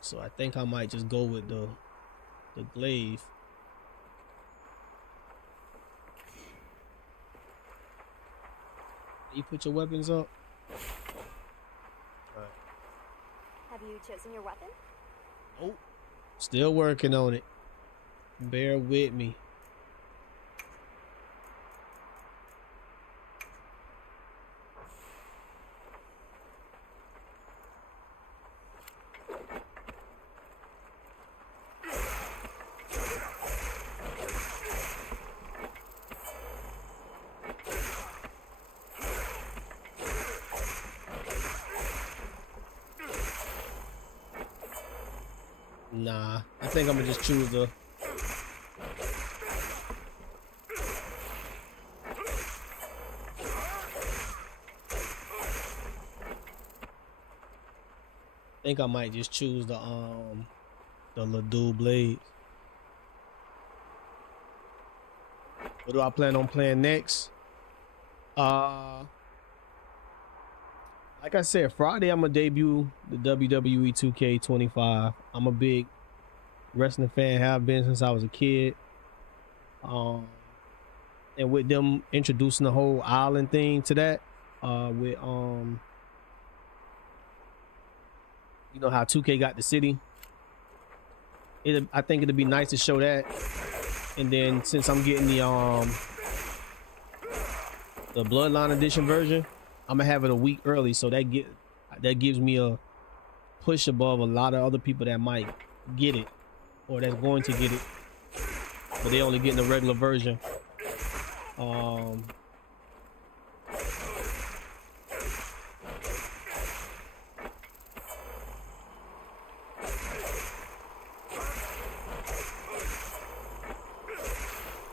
So I think I might just go with the glaive. You put your weapons up. Have you chosen your weapon? Oh, still working on it. Bear with me. Nah, I think I'm gonna just choose the. I think I might just choose the Ledoux blades. What do I plan on playing next? Like I said, Friday I'm gonna debut the WWE 2K25. I'm a big wrestling fan, have been since I was a kid. And with them introducing the whole island thing to that, with you know how 2K got the city. I think it'd be nice to show that. And then since I'm getting the Bloodline Edition version, I'm gonna have it a week early, so that gives me a push above a lot of other people that might get it or that's going to get it, but they only getting the regular version.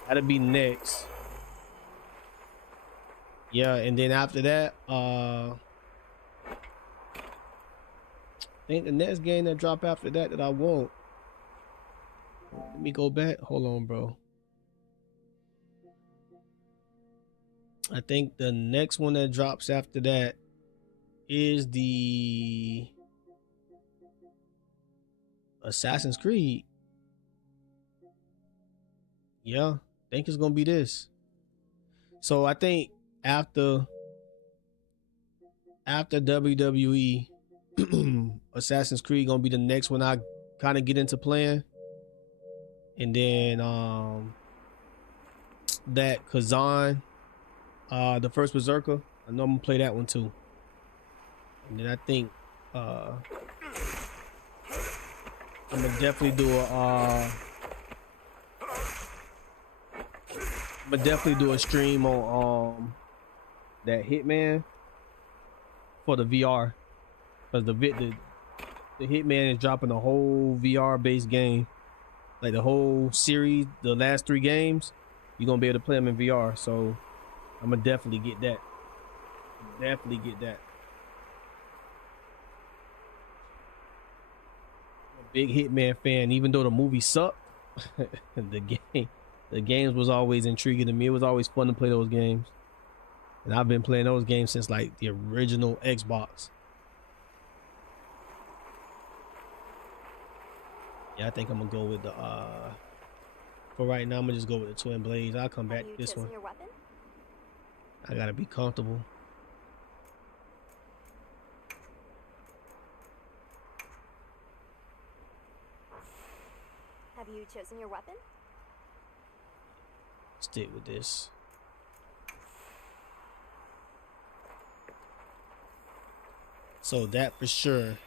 That'll be next. Yeah, and then after that, I think the next game that drop after that I want. Let me go back. Hold on, bro. I think the next one that drops after that is the Assassin's Creed. Yeah, I think it's gonna be this. So I think after WWE, Assassin's Creed gonna be the next one I kind of get into playing, and then that Kazan, the first Berserker, I know I'm gonna play that one too. And then I think I'm gonna definitely do a stream on that Hitman for the VR, because the Hitman is dropping a whole VR based game, like the whole series, the last 3 games. You're gonna be able to play them in VR, so I'm gonna definitely get that. I'm a big Hitman fan, even though the movie sucked. The games was always intriguing to me. It was always fun to play those games. And I've been playing those games since like the original Xbox. Yeah, I think I'm gonna go with the for right now I'm gonna just go with the Twin Blades. I'll come back to this one. Your weapon? I gotta be comfortable. Have you chosen your weapon? Stick with this. So that for sure.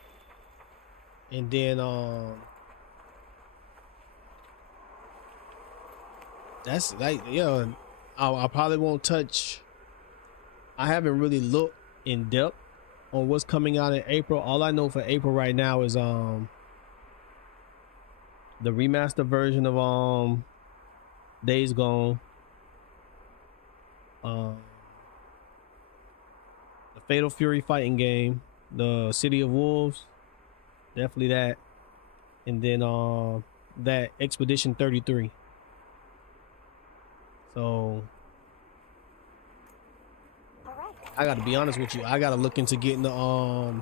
And then that's like, yeah, I probably won't touch. I haven't really looked in depth on what's coming out in April. All I know for April right now is the remastered version of Days Gone, the Fatal Fury fighting game, the City of Wolves, definitely that, and then that Expedition 33. So I gotta be honest with you, I gotta look into getting the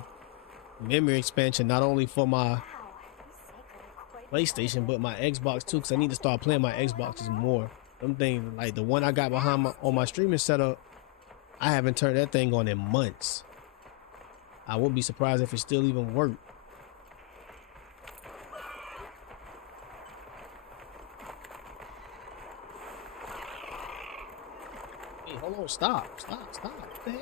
memory expansion, not only for my PlayStation but my Xbox too, because I need to start playing my Xboxes more. Them things like the one I got behind on my streaming setup, I haven't turned that thing on in months. I wouldn't be surprised if it still even worked. Hey, hold on, stop. What the hell?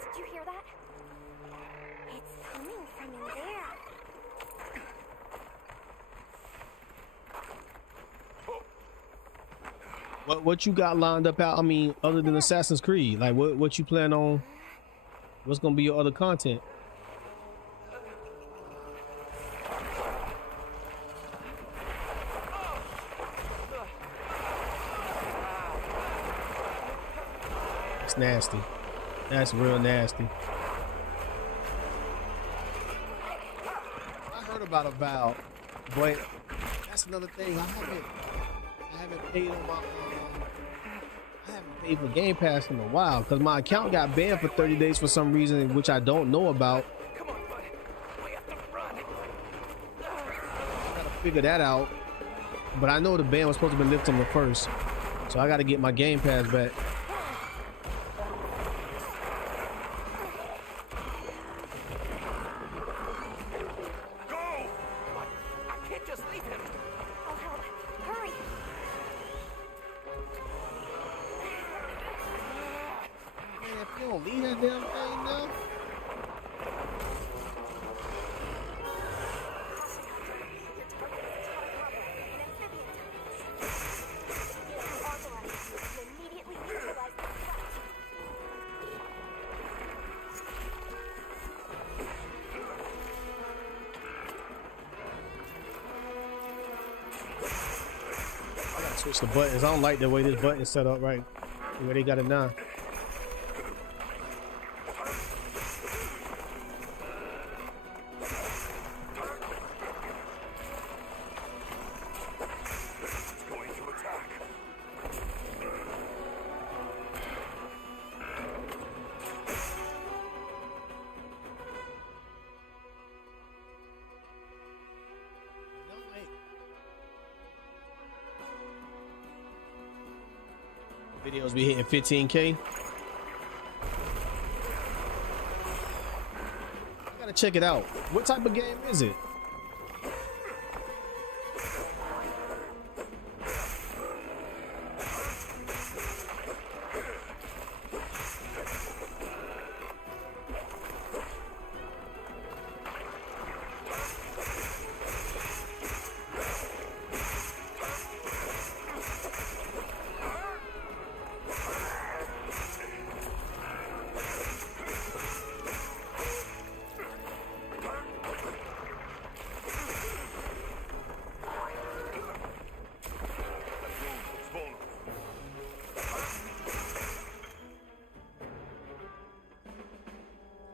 Did you hear that? It's coming from in there. What you got lined up out? I mean, other than Assassin's Creed, like what you plan on? What's gonna be your other content? It's nasty. That's real nasty. I heard about a valve, but that's another thing. I haven't paid on my I haven't paid for Game Pass in a while because my account got banned for 30 days for some reason, which I don't know about. Come on, bud. We have to run. I gotta figure that out. But I know the ban was supposed to be lifted on the 1st, so I gotta get my Game Pass back. Go! I can't just leave him. I'll help. Hurry. Man, if you don't leave that damn thing now. Immediately neutralize the threat. I gotta switch the buttons. I don't like the way this button is set up right. The way they got it now. It's going to attack. No, wait. Videos be hitting 15K. I gotta check it out. What type of game is it? It's vulnerable.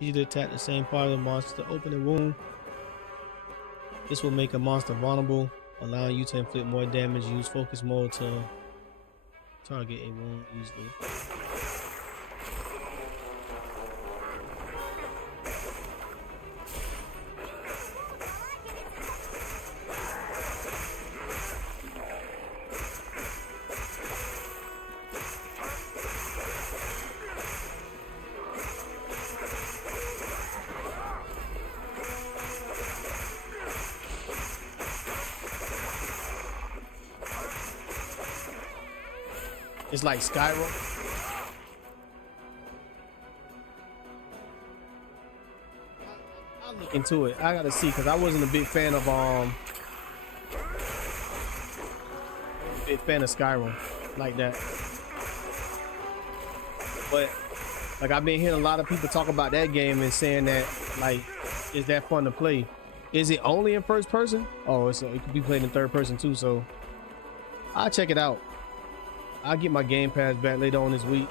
Easy to attack the same part of the monster to open the wound. This will make a monster vulnerable, allowing you to inflict more damage. Use focus mode to target a wound easily. It's like Skyrim. I'll look into it. I gotta see because I wasn't a big fan of Skyrim like that. But like I've been hearing a lot of people talk about that game and saying that like is that fun to play? Is it only in first person? Oh, it could be played in third person too. So I'll check it out. I'll get my Game Pass back later on this week.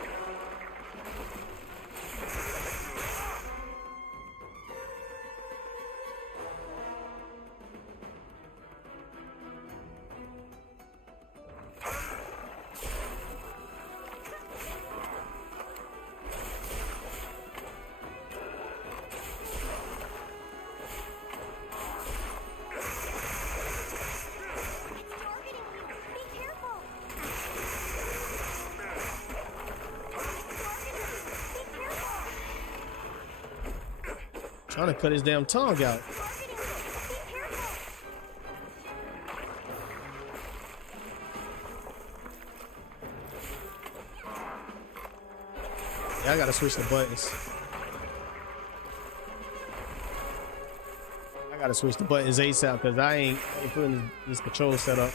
Trying to cut his damn tongue out. Yeah, I gotta switch the buttons. I gotta switch the buttons ASAP because I ain't putting this control set up.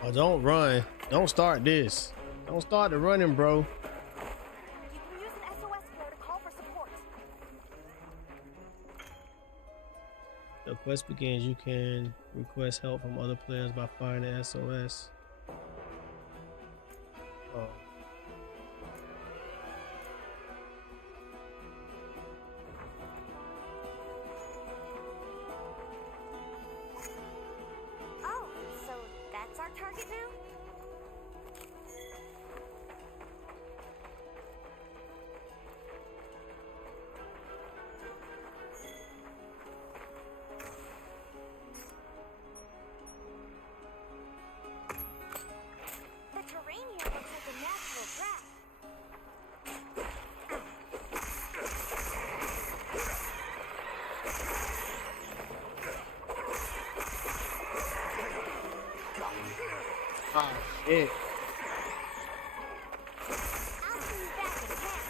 Oh, don't run. Don't start this. Don't start the running, bro. You can use an SOS flare to call for support. The quest begins. You can request help from other players by firing the SOS. Oh. Oh, so that's our target now? The terrain here looks like a natural trap. Ah, shit. I'll see you back in camp.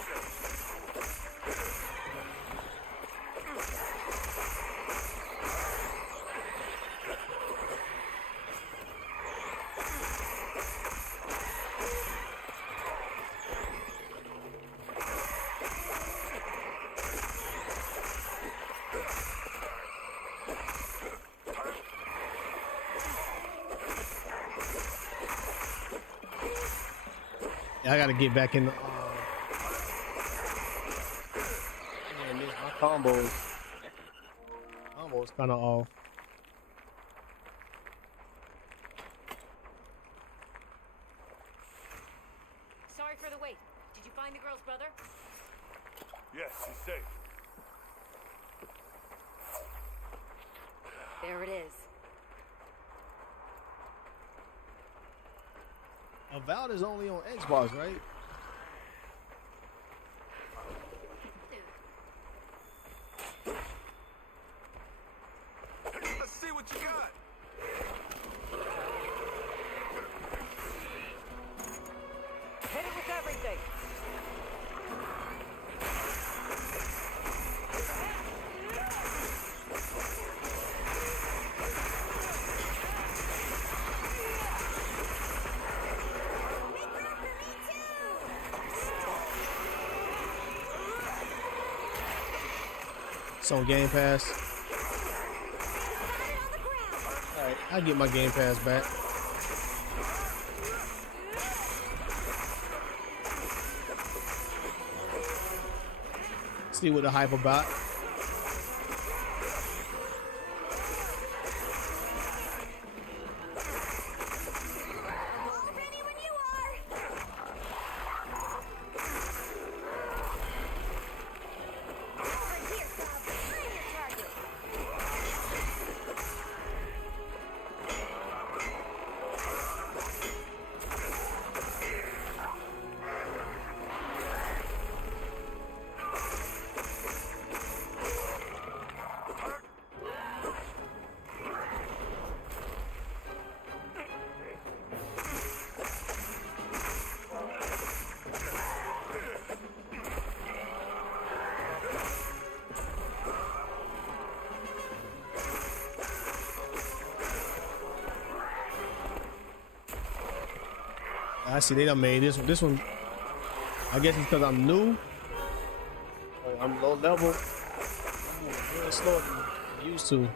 I gotta get back in the. Man, my combos kind of off. Sorry for the wait. Did you find the girl's brother? Yes, he's safe. There it is. Avowed is only on Xbox, right? Let's see what you got. Hit it with everything. It's on Game Pass. Alright, I'll get my Game Pass back. See what the hype about. All ready when you are. Over here, Bob. I'm your target. I see they done made this one. This one, I guess it's because I'm new. Or I'm low level. I'm moving real slower than I'm used to.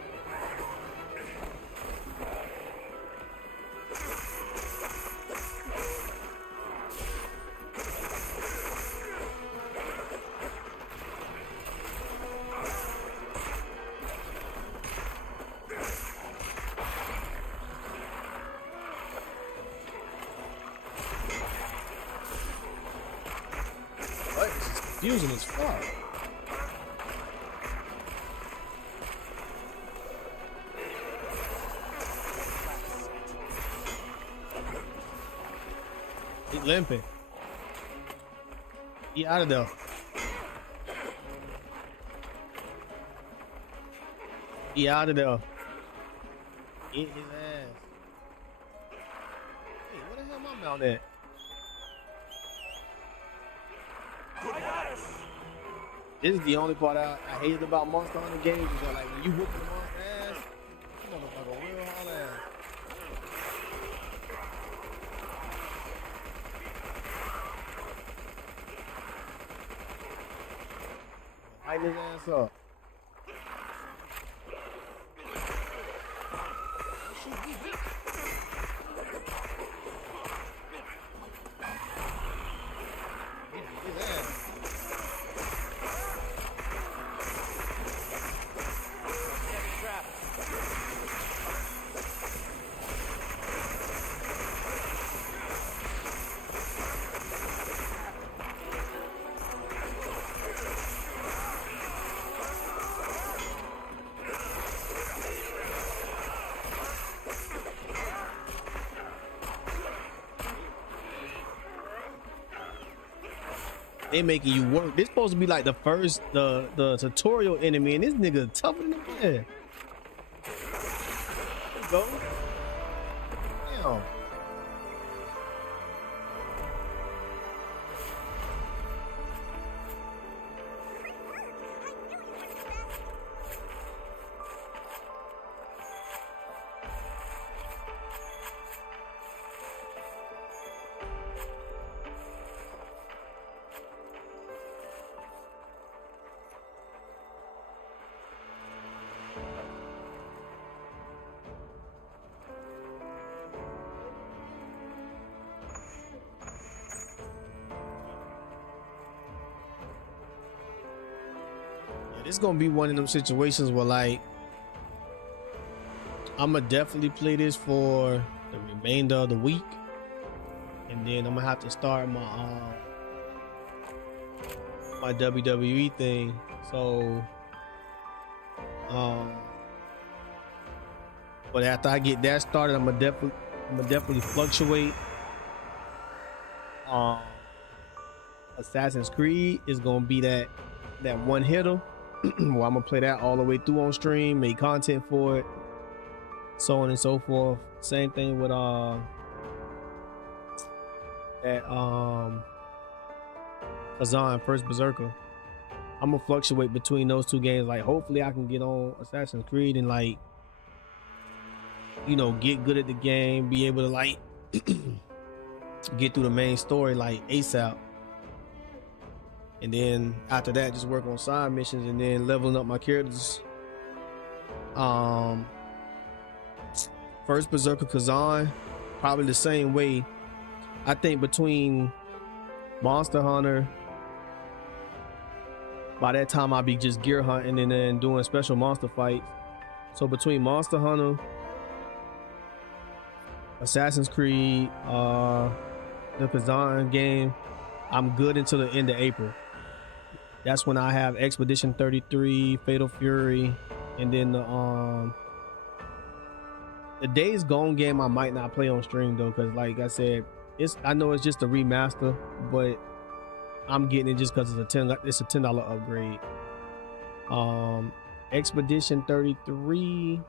Confusing as fuck. He limping. He out of there. He out of there. Get his ass. Hey, where the hell my mount at? This is the only part I hated about Monster Hunter games is that like when you whoop the monster ass, you motherfucker real hard ass. Lighten his ass up. His ass. They making you work. This supposed to be like the first, the tutorial enemy, and this nigga tougher than the man. There you go. Damn. It's gonna be one of them situations where like I'ma definitely play this for the remainder of the week, and then I'm gonna have to start my my WWE thing. So but after I get that started, I'm gonna definitely fluctuate. Assassin's Creed is gonna be that one hitter. Well, I'm gonna play that all the way through on stream, make content for it, so on and so forth. Same thing with that Kazan First Berserker. I'm gonna fluctuate between those two games. Like, hopefully I can get on Assassin's Creed and like, you know, get good at the game, be able to like get through the main story like ASAP. And then after that, just work on side missions and then leveling up my characters. First Berserker Kazan, probably the same way. I think between Monster Hunter, by that time I'll be just gear hunting and then doing special monster fights. So between Monster Hunter, Assassin's Creed, the Kazan game, I'm good until the end of April. That's when I have Expedition 33, Fatal Fury, and then the Days Gone game I might not play on stream though, because like I said, I know it's just a remaster, but I'm getting it just because it's a $10 upgrade. Expedition 33.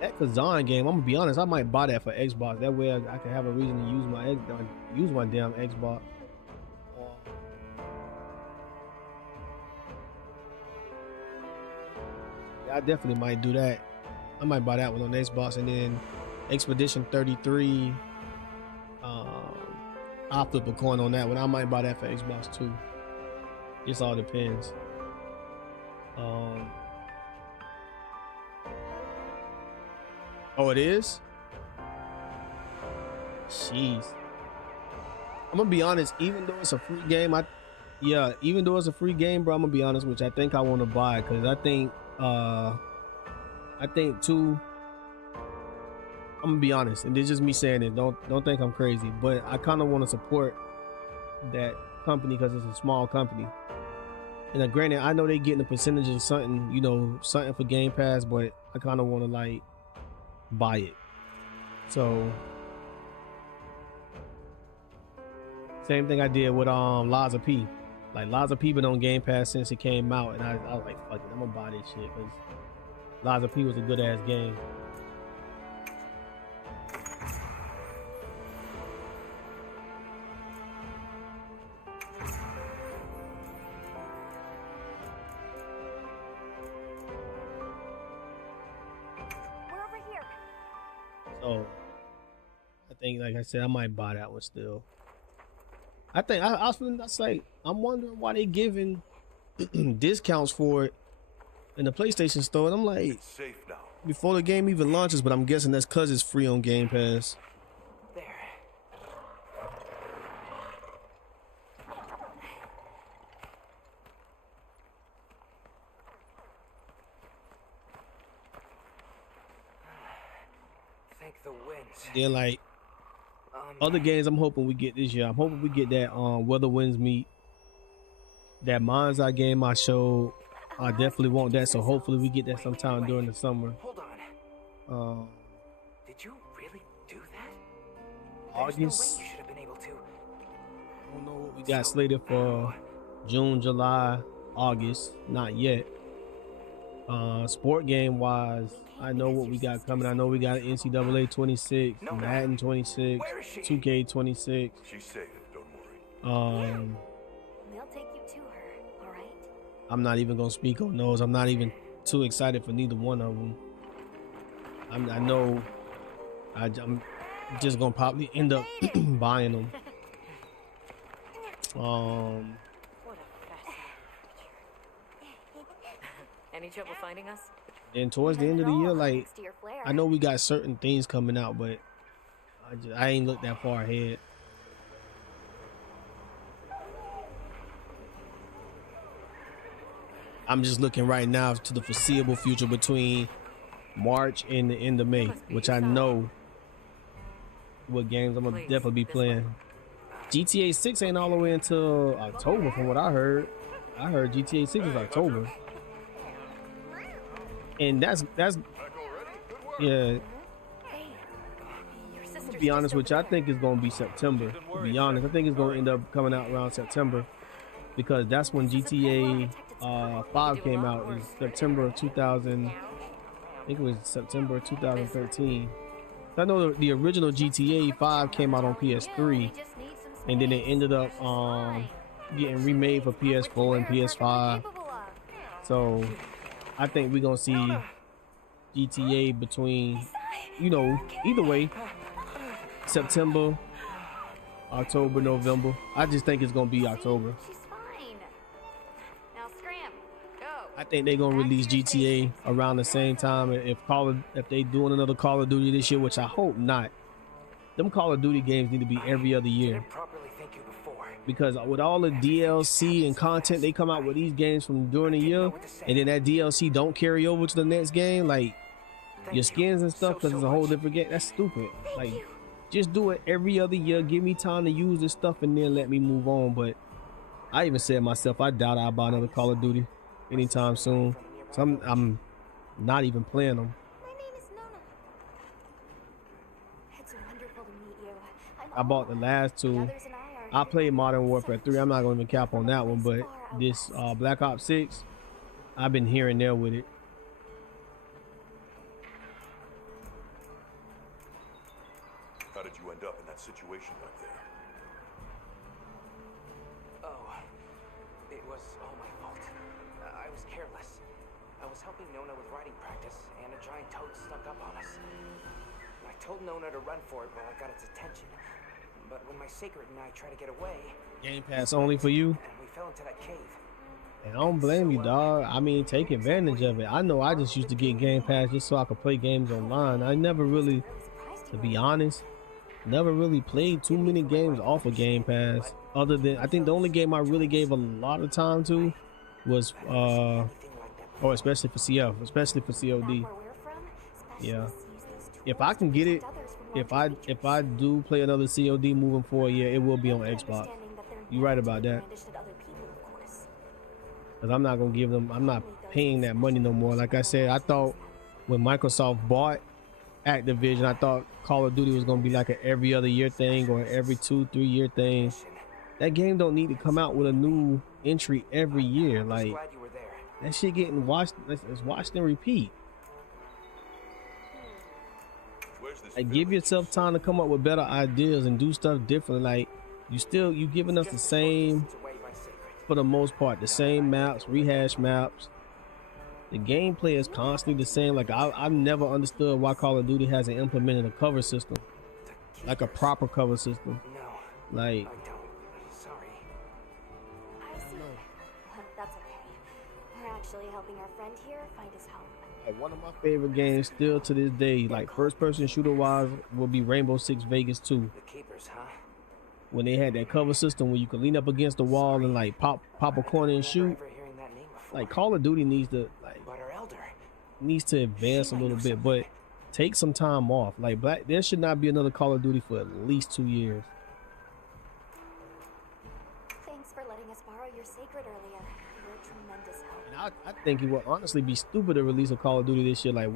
That Kazan game, I'm gonna be honest, I might buy that for Xbox. That way I can have a reason to use my damn Xbox. Yeah, I definitely might do that. I might buy that one on Xbox, and then Expedition 33. I'll flip a coin on that one. I might buy that for Xbox too. Just all depends. Oh, it is? Jeez. I'm gonna be honest, even though it's a free game, even though it's a free game, bro, I'm gonna be honest with you. I think I want to buy it because I think too. I'm gonna be honest, and this is just me saying it. Don't think I'm crazy, but I kind of want to support that company because it's a small company. And granted, I know they getting a percentage of something, you know, something for Game Pass, but I kind of want to like buy it. So same thing I did with Lies of P. Like Lies of P been on Game Pass since it came out, and I was like, fuck it, I'm gonna buy this shit because Lies of P was a good ass game. We're over here. So I think, like I said, I might buy that one still. I think I was feeling that's like I'm wondering why they giving discounts for it in the PlayStation Store, and I'm like, It's safe now. before the game even launches, but I'm guessing that's cause it's free on Game Pass. There. Thank the winds. They're like other games I'm hoping we get this year. I'm hoping we get that Where the Winds Meet. That Monza game I showed. I definitely want that, so hopefully we get that sometime during the summer. Hold on. Did you really do that? There's no way August. you should have been able to. I don't know what we got slated for June, July, August. Not yet. Sport game wise, I know what we got coming. I know we got NCAA 26, Madden 26, 2K 26. She's safe, don't worry. They'll take you to her, all right? I'm not even gonna speak on those. I'm not even too excited for neither one of them. I know I'm just gonna probably end up buying them. What a fascinating creature. Any trouble finding us? And towards the end of the year, like Thanks to your flair. I know we got certain things coming out, but I ain't looked that far ahead. I'm just looking right now to the foreseeable future between March and the end of May, which I know what games I'm gonna definitely be playing. GTA 6 ain't all the way until October, from what I heard. I heard GTA 6 is October, and that's yeah. To be honest with you, I think it's gonna be September. To be honest, I think it's gonna end up coming out around September because that's when GTA 5 came out in September of 2000. I think it was September of 2013. I know the original GTA 5 came out on PS3, and then it ended up getting remade for PS4 and PS5. So I think we're gonna see GTA between, you know, either way, September, October, November. I just think it's gonna be October. She's fine. Now scram. Go. I think they're gonna release GTA around the same time. If they doing another Call of Duty this year, which I hope not. Them Call of Duty games need to be every other year, Didn't properly thank you before. because with all the DLC and content they come out with these games from during the year, and then that DLC don't carry over to the next game, like your skins and stuff, because it's a whole different game. That's stupid. Like, just do it every other year. Give me time to use this stuff, and then let me move on. But I even said myself, I doubt I'll buy another Call of Duty anytime soon. So I'm not even playing them. My name is Nona. It's wonderful to meet you. I bought the last two. I played Modern Warfare 3. I'm not going to even cap on that one, but this Black Ops 6, I've been here and there with it. How did you end up in that situation back there? Oh, it was all my fault. I was careless. I was helping Nona with riding practice, and a giant toad snuck up on us. I told Nona to run for it while I got its attention. But when my Sacred and I tried to get away, Game Pass only for you. and we fell into that cave. And I don't blame you, dog. I mean, take advantage of it. I know I just used to get Game Pass just so I could play games online. I never really, to be honest, never really played too many games off of Game Pass. Other than, I think the only game I really gave a lot of time to was, especially for CF, especially for COD. Yeah. If I can get it, if I do play another COD moving forward, yeah, it will be on Xbox. You're right about that. Because I'm not going to give them, I'm not paying that money no more. Like I said, I thought when Microsoft bought Activision, I thought Call of Duty was going to be like an every other year thing or every 2-3 year thing. That game don't need to come out with a new entry every year. Like, that shit getting watched, it's watched and repeat. Like, give yourself time to come up with better ideas and do stuff different. Like, you giving us the same, for the most part, the same maps, rehash maps. The gameplay is constantly the same. Like, I've never understood why Call of Duty hasn't implemented a cover system, like a proper cover system. No, Like, I don't. Sorry. I see. That's okay. We're actually helping our friend here find his home. like, one of my favorite games still to this day, like first person shooter wise, will be Rainbow Six Vegas 2. The keepers, huh? When they had that cover system where you could lean up against the wall and like pop a corner and shoot. Ever hearing that name before? Like, Call of Duty needs to But our elder. advance a little bit, but take some time off. Like, there should not be another Call of Duty for at least 2 years. Thanks for letting us borrow your Sacred earlier. You're a tremendous help. And I think it would honestly be stupid to release a Call of Duty this year. Like,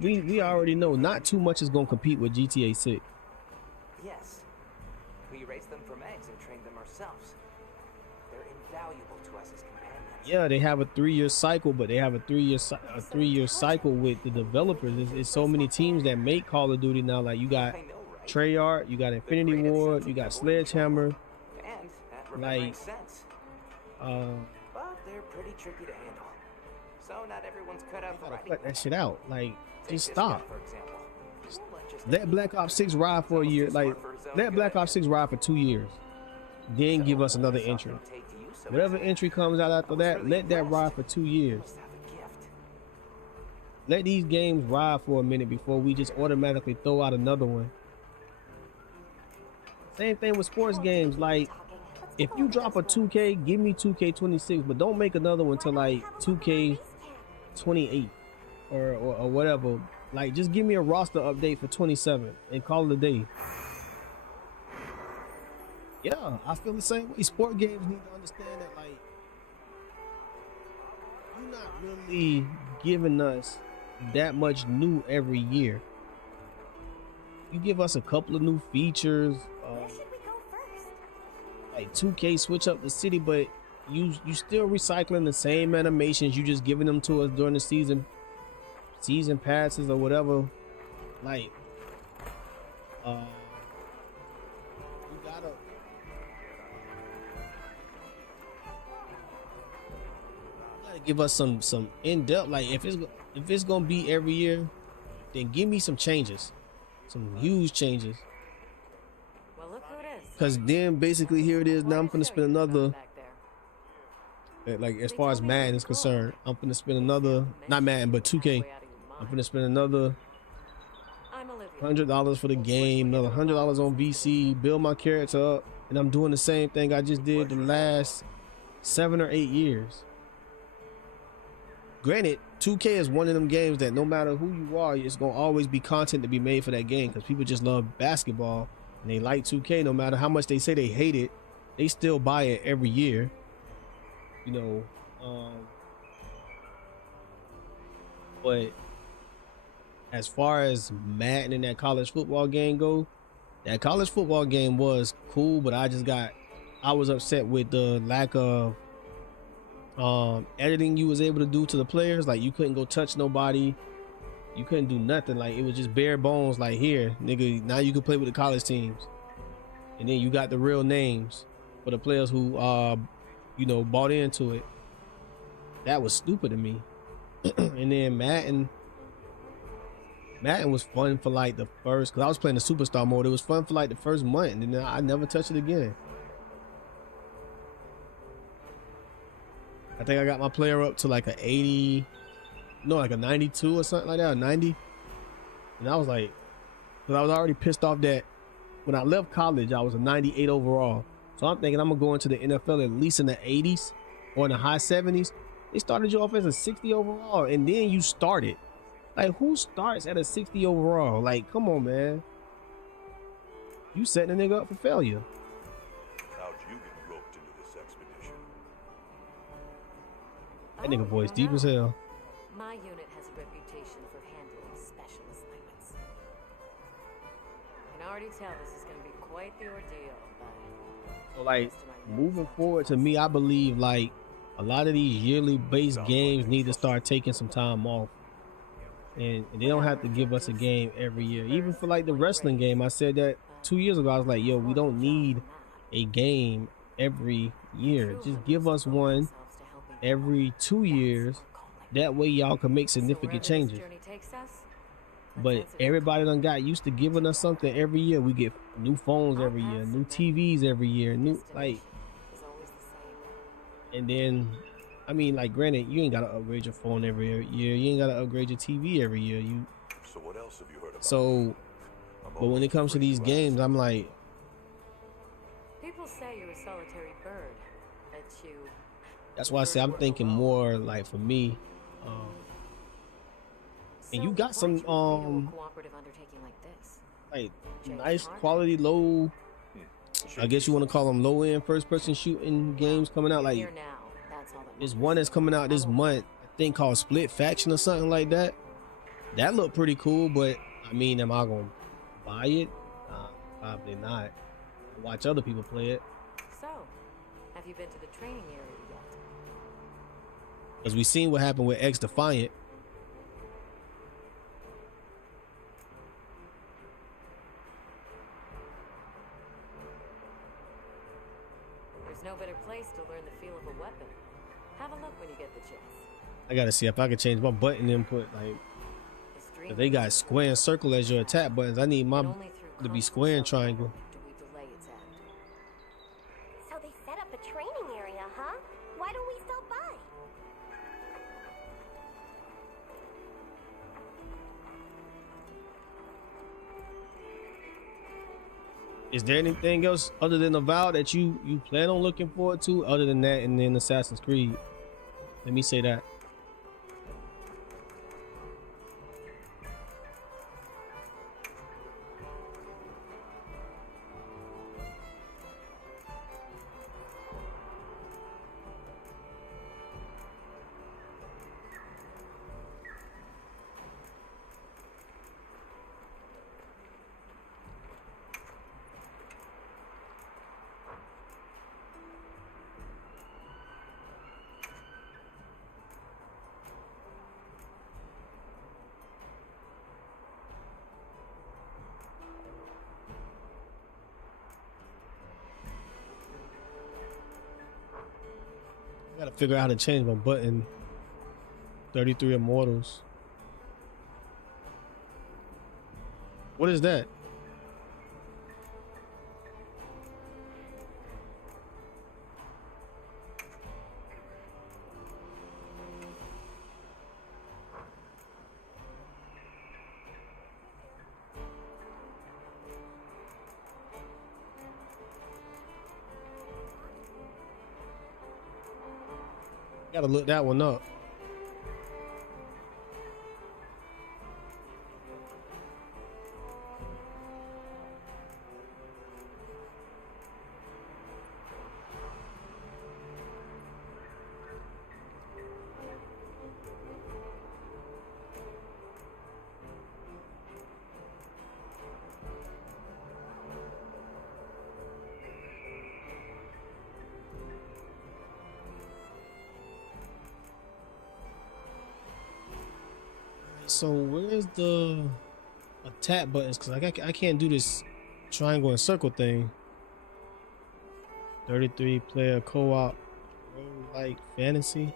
we already know not too much is gonna compete with GTA 6. Yes. We raised them from eggs and trained them ourselves. They're invaluable to us as companions. Yeah, they have a 3-year cycle, but they have a 3-year cycle with the developers. There's so many teams that make Call of Duty now. Like, you got I know, right? Treyarch, you got Infinity Ward, you got Sledgehammer. And that remembering Like, sense. But they're pretty tricky to handle. So not everyone's cut out for gotta writing. cut that shit out. Like, Take just this stop. one, for example. Just Let Black Ops 6 ride for a year. Like, let Black Ops 6 ride for 2 years. Then give us another entry. Whatever entry comes out after that, let that ride for 2 years. Must have a gift. Let these games ride for a minute before we just automatically throw out another one. Same thing with sports games. Like, if you drop a 2K, give me 2K26, but don't make another one till like 2K28 or whatever. Like, just give me a roster update for 27 and call it a day. Yeah, I feel the same way. Sport games need to understand that, like, you're not really giving us that much new every year. You give us a couple of new features, Where should we go first? like 2K switch up the city, but you still recycling the same animations. You just giving them to us during the season passes or whatever. Like, you gotta give us some in-depth. Like, if it's gonna be every year, then give me some changes, some huge changes. Well, look who it is. Because then basically here it is. Now I'm gonna spend another, Back there. like, as far as Madden is concerned, I'm gonna spend another, not Madden, but 2K. I'm gonna spend another I'm Olivia. $100 for the game, another $100 on VC, build my character up, and I'm doing the same thing I just did the last 7 or 8 years. Granted, 2K is one of them games that no matter who you are, it's gonna always be content to be made for that game because people just love basketball and they like 2K. No matter how much they say they hate it, they still buy it every year. You know, but as far as Madden and that college football game go, that college football game was cool, but I was upset with the lack of editing you was able to do to the players. Like, you couldn't go touch nobody, you couldn't do nothing. Like, it was just bare bones. Like, here, nigga, now you can play with the college teams, and then you got the real names for the players who bought into it. That was stupid to me. And then Madden was fun for like the first, because I was playing the superstar mode. It was fun for like the first month, and then I never touched it again. I think I got my player up to like a 80, no, like a 92 or something like that, or 90. And I was like, because I was already pissed off that when I left college, I was a 98 overall. So I'm thinking I'm gonna go into the NFL at least in the 80s or in the high 70s. They started you off as a 60 overall, and then you started. Like, who starts at a 60 overall? Like, come on, man. You setting a nigga up for failure. How'd you get roped into this expedition? That nigga voice you deep know, as hell. My unit has a reputation for handling special assignments. I can already tell this is going to be quite the ordeal, but... So, like, moving forward, to me, I believe, like, a lot of these yearly based games need to start taking some time off. And they don't have to give us a game every year. Even for like the wrestling game, I said that 2 years ago. I was like, yo, we don't need a game every year. Just give us one every 2 years. That way y'all can make significant changes. But everybody done got used to giving us something every year. We get new phones every year, new TVs every year, new, like, and then, I mean, like, granted, you ain't gotta upgrade your phone every year. You ain't gotta upgrade your TV every year. So what else have you heard about? So, but when it comes to these games, I'm like, people say you're a solitary bird, that you... that's why I say I'm thinking more like for me. And you got some cooperative undertaking like this. like nice quality, low, I guess you want to call them low end first person shooting games coming out. Like, there's one that's coming out this month, I think, called Split Faction or something like that. That looked pretty cool, but I mean, am I gonna buy it? Probably not. Watch other people play it. So, have you been to the training area yet? Because we seen what happened with X Defiant. There's no better place to learn the feel of a weapon. Have a look when you get the chance. I gotta see if I can change my button input. Like, if they got square and circle as your attack buttons, I need my to be square and triangle. So they set up a training area, huh? Why don't we stop by? Is there anything else other than Avowed that you plan on looking forward to, other than that, and then Assassin's Creed? Let me say that. I gotta figure out how to change my button. 33 Immortals. What is that? Gotta look that one up. So where's the attack buttons? Because I can't do this triangle and circle thing. 33 player co-op like fantasy.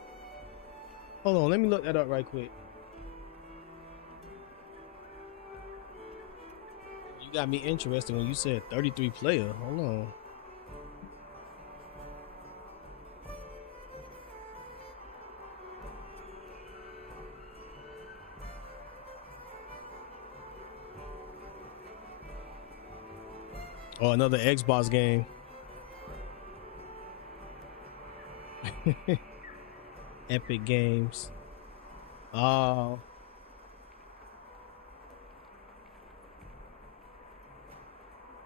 Hold on, let me look that up right quick. You got me interested when you said 33 player. Hold on. Oh, another Xbox game. Epic Games. Oh.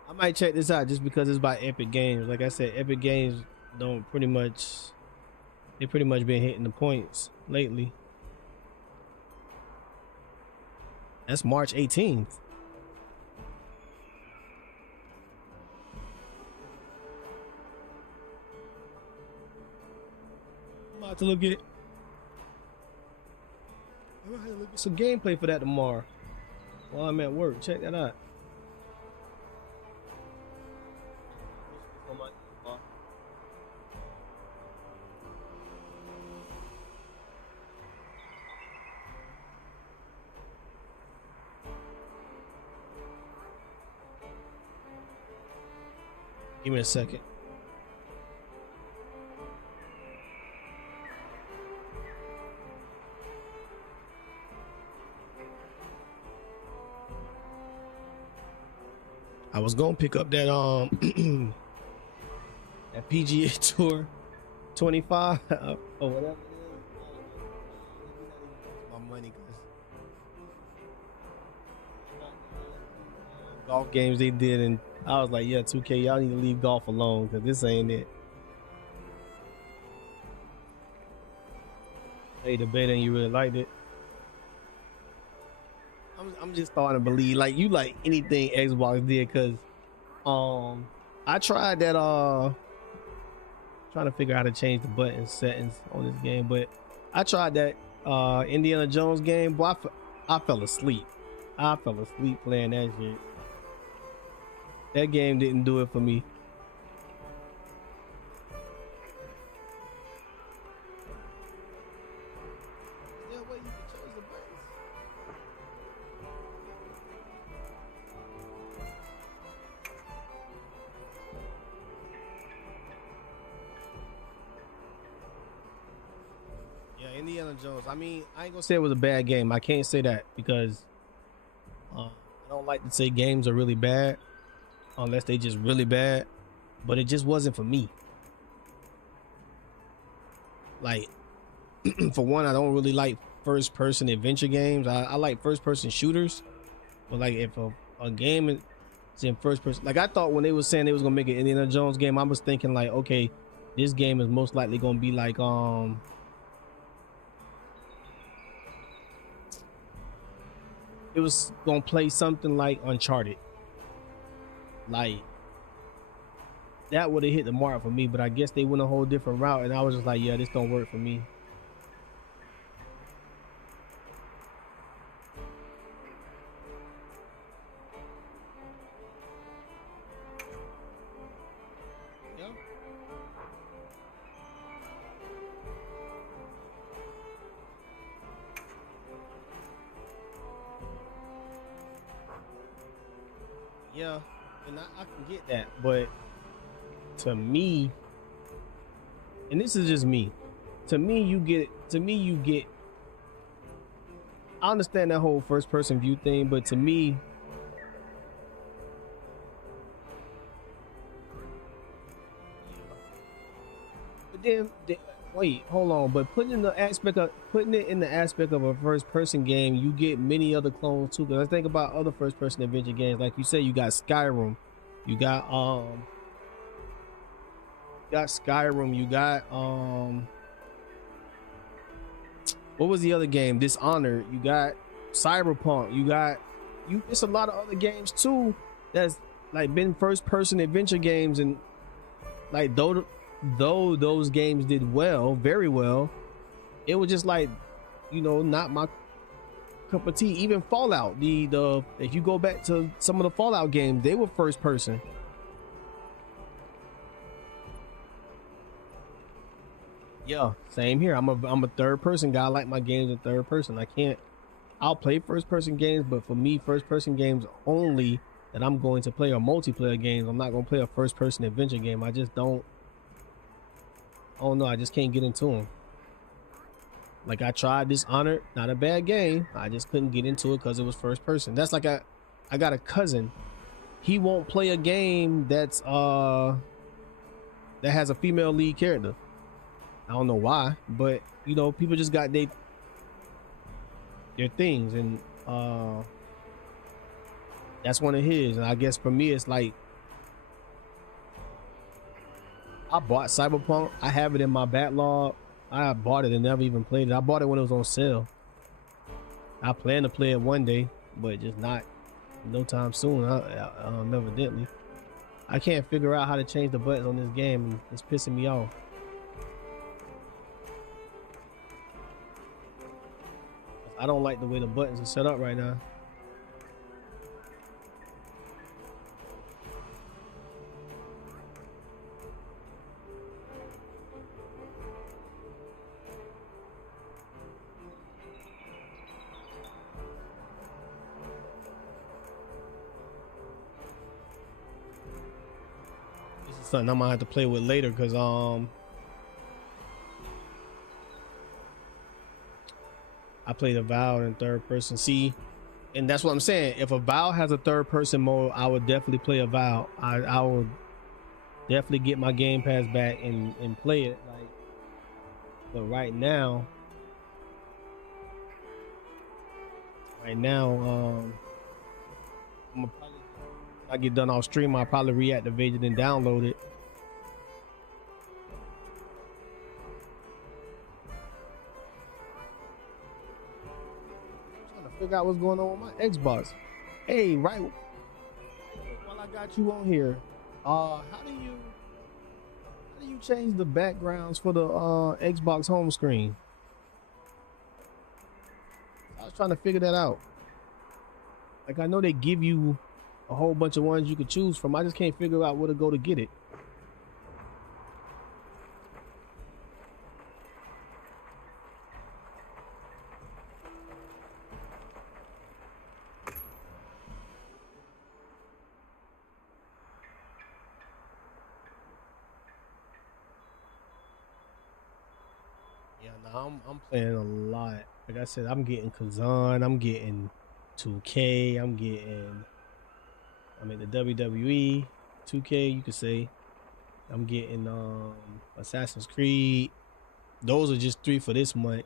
I might check this out just because it's by Epic Games. Like I said, Epic Games they pretty much been hitting the points lately. That's March 18th. I'm about to look at some gameplay for that tomorrow while I'm at work. Check that out. Give me a second. I was gonna pick up that that PGA Tour 25 or whatever it is. My money, cause golf games they did, and I was like, yeah, 2K, y'all need to leave golf alone because this ain't it. Hey, the beta and you really liked it. I'm just starting to believe like you like anything Xbox did, because I tried that trying to figure out how to change the button settings on this game, but I tried that Indiana Jones game. Boy, I fell asleep. I fell asleep playing that shit. That game didn't do it for me. Indiana Jones. I mean, I ain't gonna say it was a bad game. I can't say that because I don't like to say games are really bad unless they just really bad, but it just wasn't for me. Like, for one, I don't really like first person adventure games. I like first person shooters, but like if a game is in first person, like I thought when they was saying they was gonna make an Indiana Jones game, I was thinking like, okay, this game is most likely gonna be like it was gonna play something like Uncharted. Like that would have hit the mark for me, but I guess they went a whole different route, and I was just like, yeah, this don't work for me. Yeah, and I can get that, but to me, and this is just me, to me you get I understand that whole first person view thing, but to me but then wait, hold on, but putting it in the aspect of a first person game, you get many other clones too. Because I think about other first person adventure games, like you say, you got Skyrim, you got what was the other game? Dishonored. You got Cyberpunk. It's a lot of other games too that's like been first person adventure games, and like though those games did well, very well, it was just like, you know, not my cup of tea. Even Fallout, the if you go back to some of the Fallout games, they were first person. Yeah, same here. I'm a third person guy. I like my games in third person. I'll play first person games, but for me, first person games only that I'm going to play are multiplayer games. I'm not going to play a first person adventure game. I don't know. I just can't get into them. Like I tried Dishonored, not a bad game. I just couldn't get into it because it was first person. That's like I got a cousin. He won't play a game that has a female lead character. I don't know why, but you know, people just got their things, and that's one of his. And I guess for me, it's like I bought Cyberpunk. I have it in my backlog. I bought it and never even played it. I bought it when it was on sale. I plan to play it one day, but just not no time soon. Evidently, I can't figure out how to change the buttons on this game, and it's pissing me off. I don't like the way the buttons are set up right now. This is something I'm gonna have to play with later because I played Avowed in third person. See, and that's what I'm saying. If Avowed has a third person mode, I would definitely play Avowed. I will definitely get my Game Pass back and play it. Like, but right now, I'm gonna probably, when I get done off stream, I'll probably reactivate it and download it. Figure out what's going on with my Xbox. Hey, right while I got you on here, how do you change the backgrounds for the Xbox home screen? I was trying to figure that out. Like, I know they give you a whole bunch of ones you could choose from. I just can't figure out where to go to get it. I'm playing a lot. Like I said, I'm getting Kazan, I'm getting 2K, I'm in the WWE 2K, you could say. I'm getting Assassin's Creed. Those are just 3 for this month.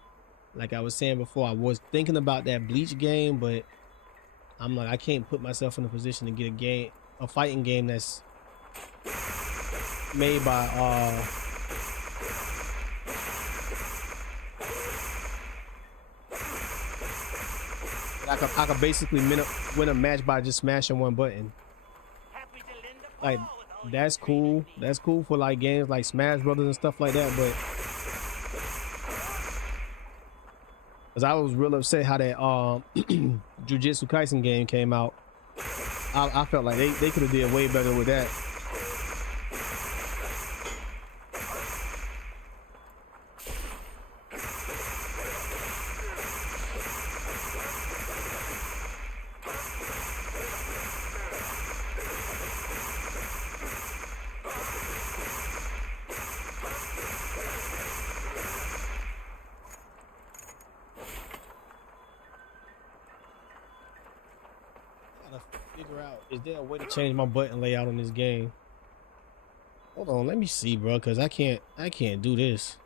Like I was saying before, I was thinking about that Bleach game, but I'm like, I can't put myself in a position to get a fighting game that's made by I could basically win a match by just smashing one button. Like, that's cool. That's cool for like games like Smash Brothers and stuff like that, but because I was real upset how that Jujutsu Kaisen game came out. I felt like they could have did way better with that. Is there a way to change my button layout on this game? Hold on, let me see, bro, because I can't do this.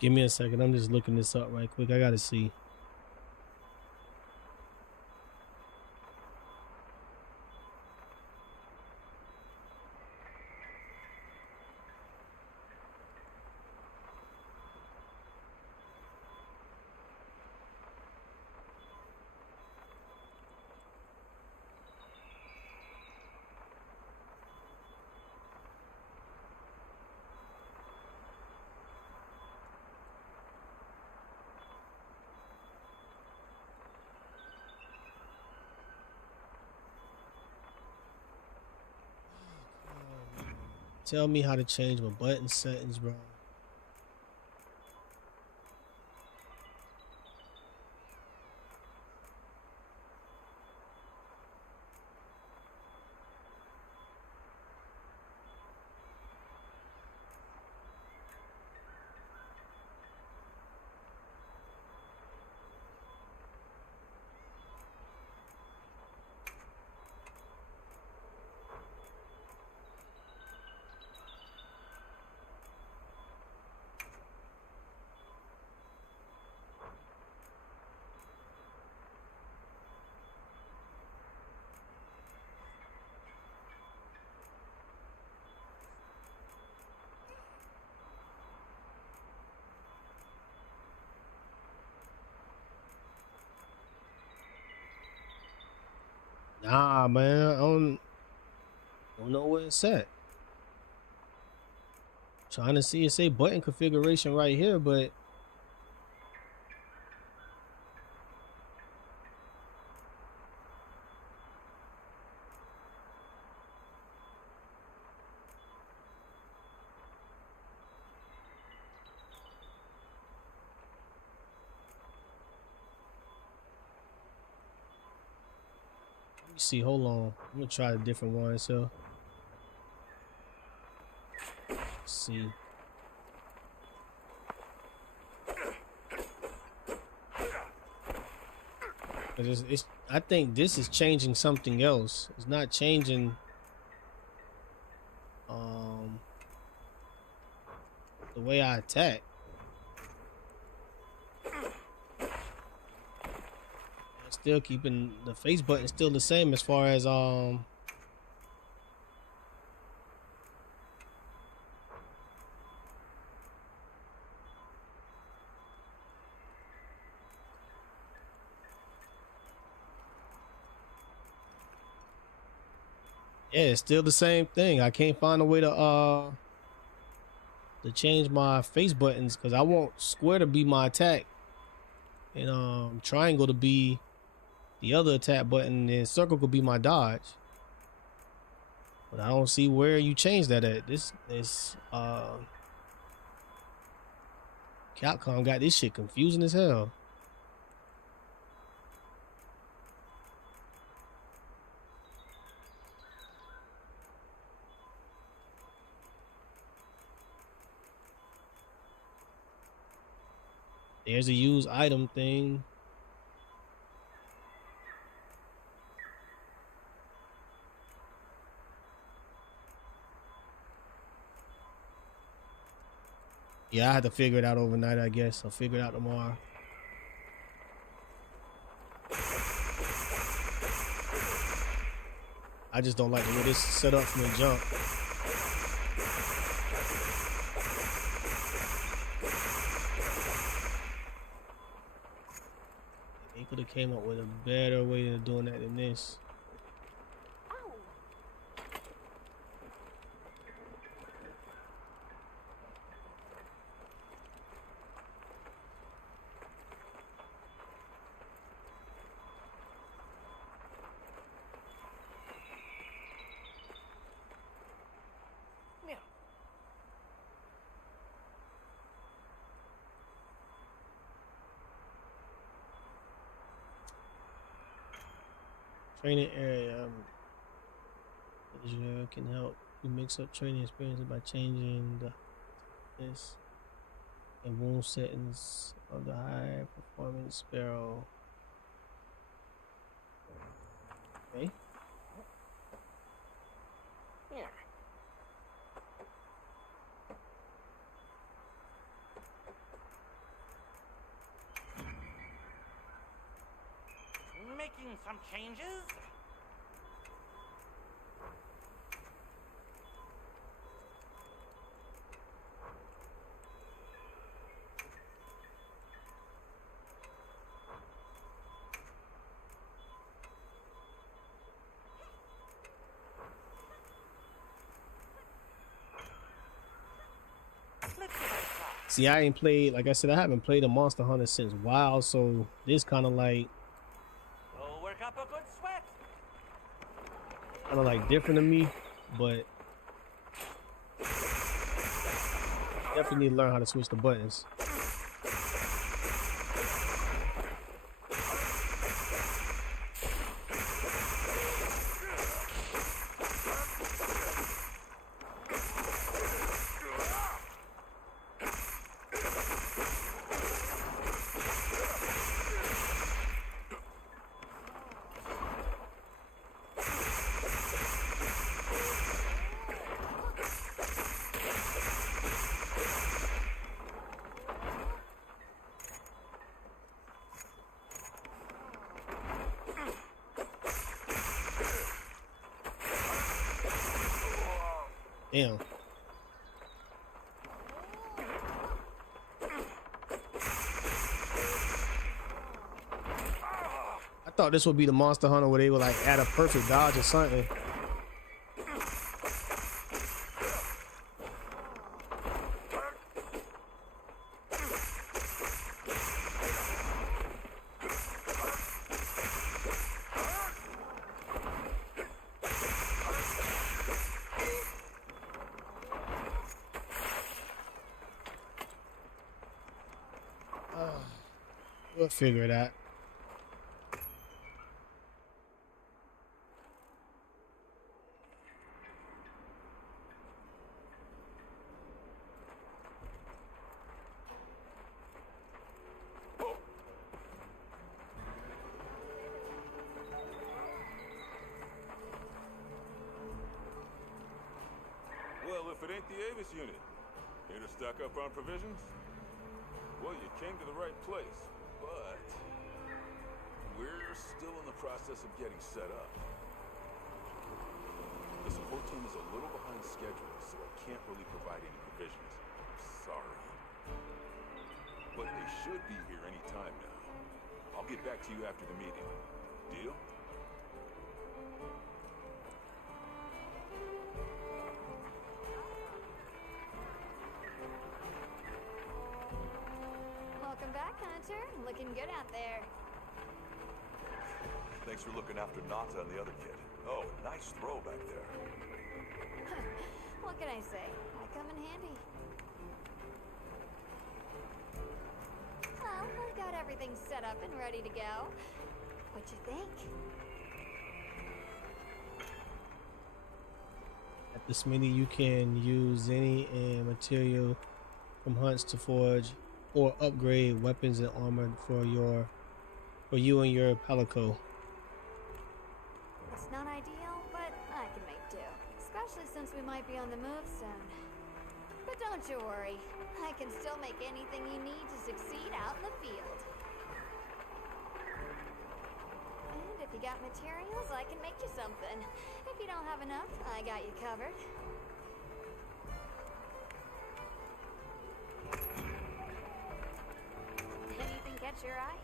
Give me a second. I'm just looking this up right quick. I gotta see. tell me how to change my button settings, bro. Nah, man, I don't know where it's at. Trying to see it say button configuration right here, but let me see. Hold on, I'm gonna try a different one. So let's see. I think this is changing something else. It's not changing the way I attack. Still keeping the face button still the same as far as yeah, it's still the same thing. I can't find a way to change my face buttons because I want square to be my attack and triangle to be the other attack button, and circle could be my dodge. But I don't see where you change that at. This Capcom got this shit confusing as hell. There's a use item thing. Yeah, I had to figure it out overnight, I guess. I'll figure it out tomorrow. I just don't like the way this is set up from the jump. They could have came up with a better way of doing that than this. Training area can help you mix up training experiences by changing the this and wound settings of the high performance Sparrow. Okay. Yeah. Making some changes? See, I ain't played, like I said, I haven't played a Monster Hunter since WoW, so this kind of like Work up a good sweat. kind of like different to me, but Definitely need to learn how to switch the buttons. Damn. I thought this would be the Monster Hunter where they would like add a perfect dodge or something. We'll figure it out. Well, if it ain't the Avis unit, here to stock up on provisions? Well, you came to the right place, but we're still in the process of getting set up. The support team is a little behind schedule, so I can't really provide any provisions. Sorry. But they should be here any time now. I'll get back to you after the meeting. Deal? Welcome back, Hunter. Looking good out there. Thanks for looking after Nata and the other kid. Oh, nice throw back there. What can I say? I come in handy. Well, I got everything set up and ready to go. What you think? At the smithy, you can use any material from hunts to forge or upgrade weapons and armor for you and your Palico. It's not ideal, but I can make do. Especially since we might be on the move soon. But don't you worry. I can still make anything you need to succeed out in the field. And if you got materials, I can make you something. If you don't have enough, I got you covered. Anything catch your eye?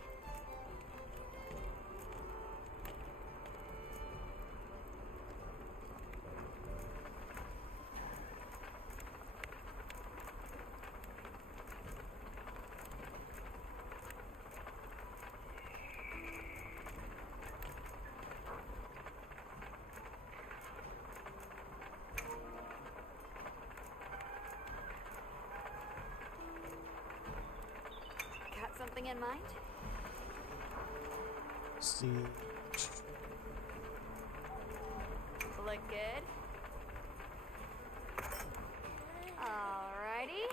Got something in mind? Let's see. Look good? Alrighty.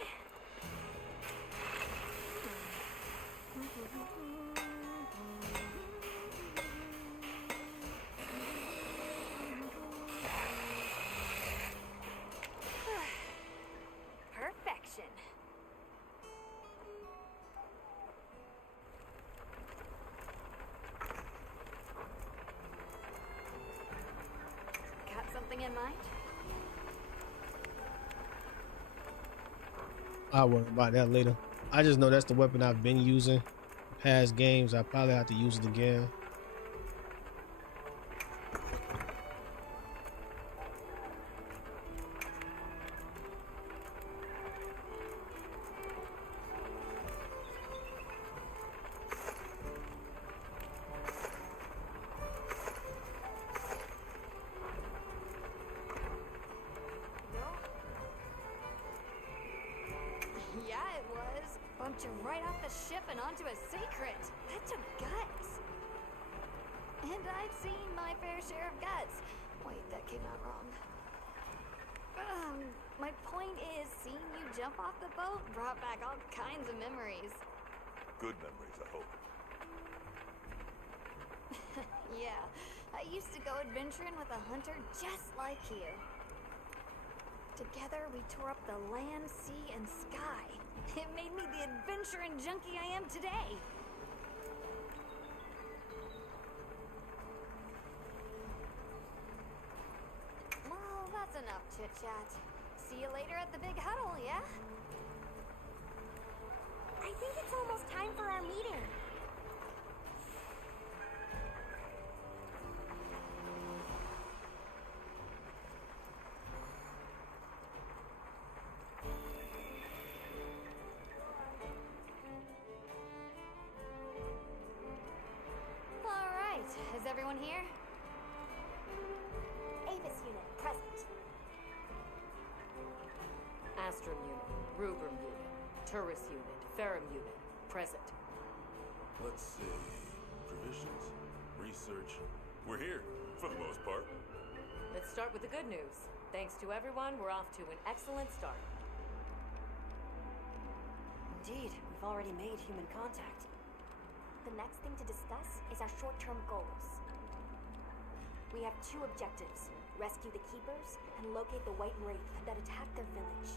Perfection. Got something in mind? I'll worry about that later. I just know that's the weapon I've been using. Past games, I probably have to use it again. dumped you right off the ship and onto a secret. That took guts. And I've seen my fair share of guts. Wait, that came out wrong. My point is, seeing you jump off the boat brought back all kinds of memories. Good memories, I hope. Yeah, I used to go adventuring with a hunter just like you. Together, we tore up the land, sea, and sky. It made me the adventuring junkie I am today. Well, that's enough chit-chat. See you later at the big huddle, yeah? I think it's almost time for our meeting. All right, is everyone here? Avis unit, present. Astrum unit, Rubrum unit, Turris unit, Ferrum unit, present. Let's see. Provisions, research. We're here, for the most part. Let's start with the good news. Thanks to everyone, we're off to an excellent start. Indeed, we've already made human contact. The next thing to discuss is our short-term goals. We have two objectives: rescue the Keepers and locate the White Wraith that attacked their village.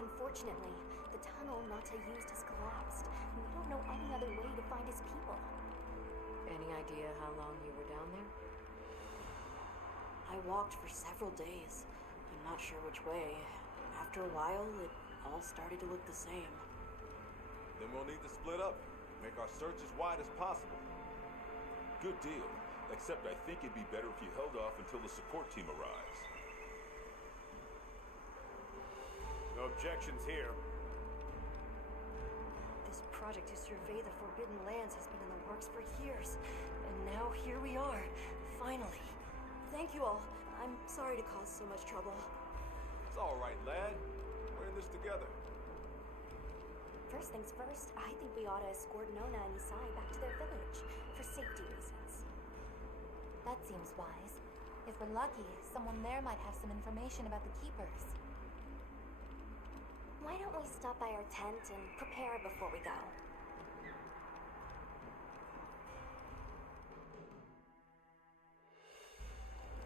Unfortunately, the tunnel Nata used has collapsed, and we don't know any other way to find his people. Any idea how long you were down there? I walked for several days. I'm not sure which way. After a while, it all started to look the same. Then we'll need to split up. Make our search as wide as possible. Good deal. Except I think it'd be better if you held off until the support team arrives. No objections here. This project to survey the Forbidden Lands has been in the works for years. And now here we are, finally. Thank you all. I'm sorry to cause so much trouble. It's all right, lad. We're in this together. First things first, I think we ought to escort Nona and Isai back to their village, for safety reasons. That seems wise. If we're lucky, someone there might have some information about the Keepers. Why don't we stop by our tent and prepare before we go?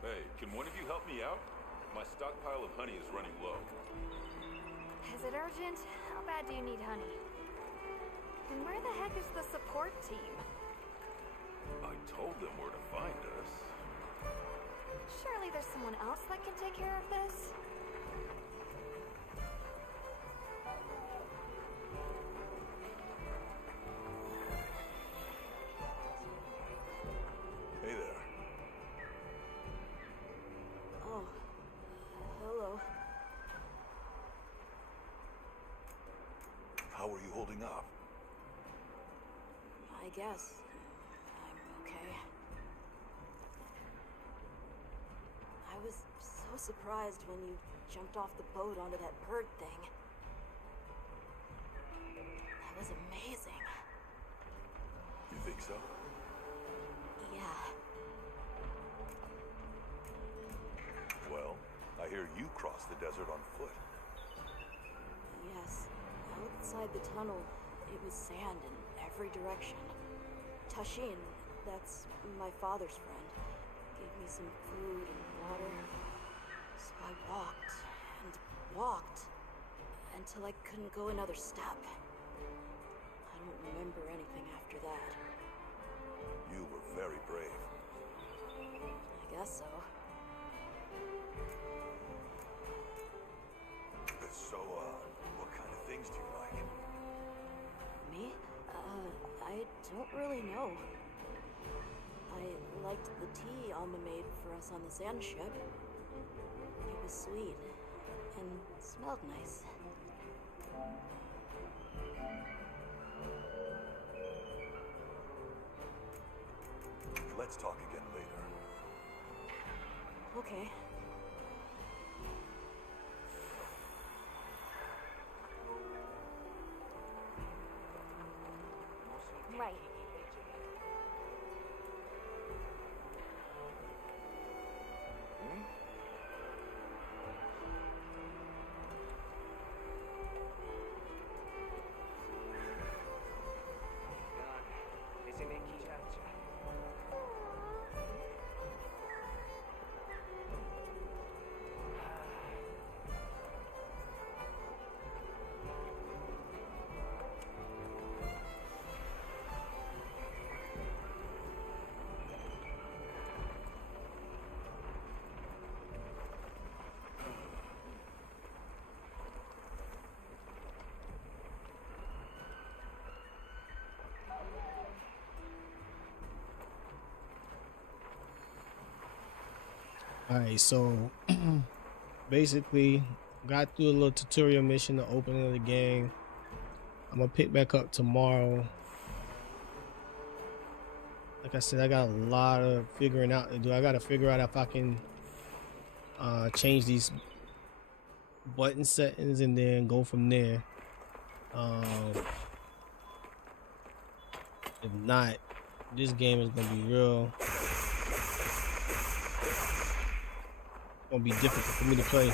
Hey, can one of you help me out? My stockpile of honey is running low. Is it urgent? How bad do you need honey? And where the heck is the support team? I told them where to find us. Surely there's someone else that can take care of this? Hey there. Oh, hello. How are you holding up? I guess I'm okay. I was so surprised when you jumped off the boat onto that bird thing. That was amazing. You think so? Yeah. Well, I hear you crossed the desert on foot. Yes. Outside the tunnel, it was sand in every direction. Tashin, that's my father's friend, gave me some food and water. So I walked and walked until I couldn't go another step. I don't remember anything after that. You were very brave. I guess so. So, what kind of things do you like? Me? I don't really know. I liked the tea Alma made for us on the sand ship. It was sweet and smelled nice. Let's talk again later. Okay. right. All right, so basically got through a little tutorial mission, the opening of the game. I'm gonna pick back up tomorrow. Like I said, I got a lot of figuring out to do. I gotta figure out if I can change these button settings and then go from there. If not, this game is gonna be gonna be difficult for me to play.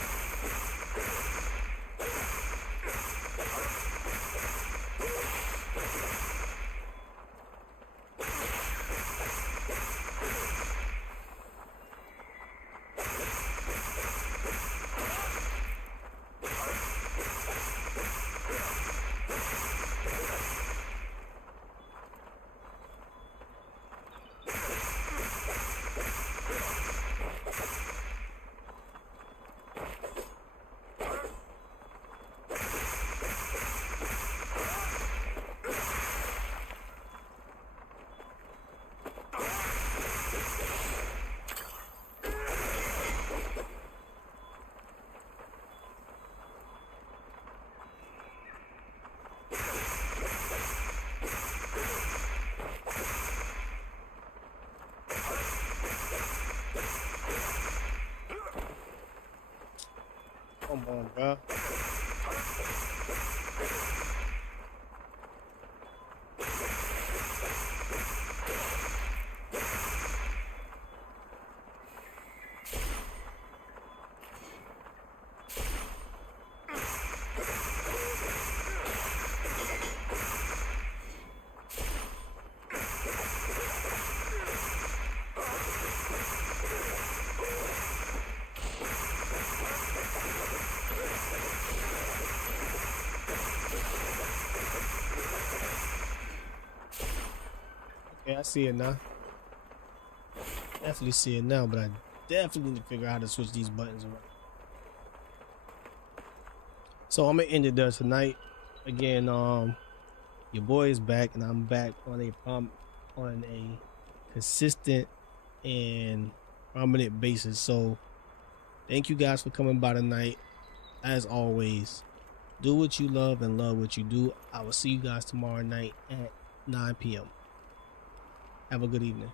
Come on, bro. Okay, I see it now. Definitely see it now, but I definitely need to figure out how to switch these buttons around. So I'm gonna end it there tonight. Again, your boy is back, and I'm back on a consistent and prominent basis. So thank you guys for coming by tonight. As always, do what you love and love what you do. I will see you guys tomorrow night at 9 p.m. Have a good evening.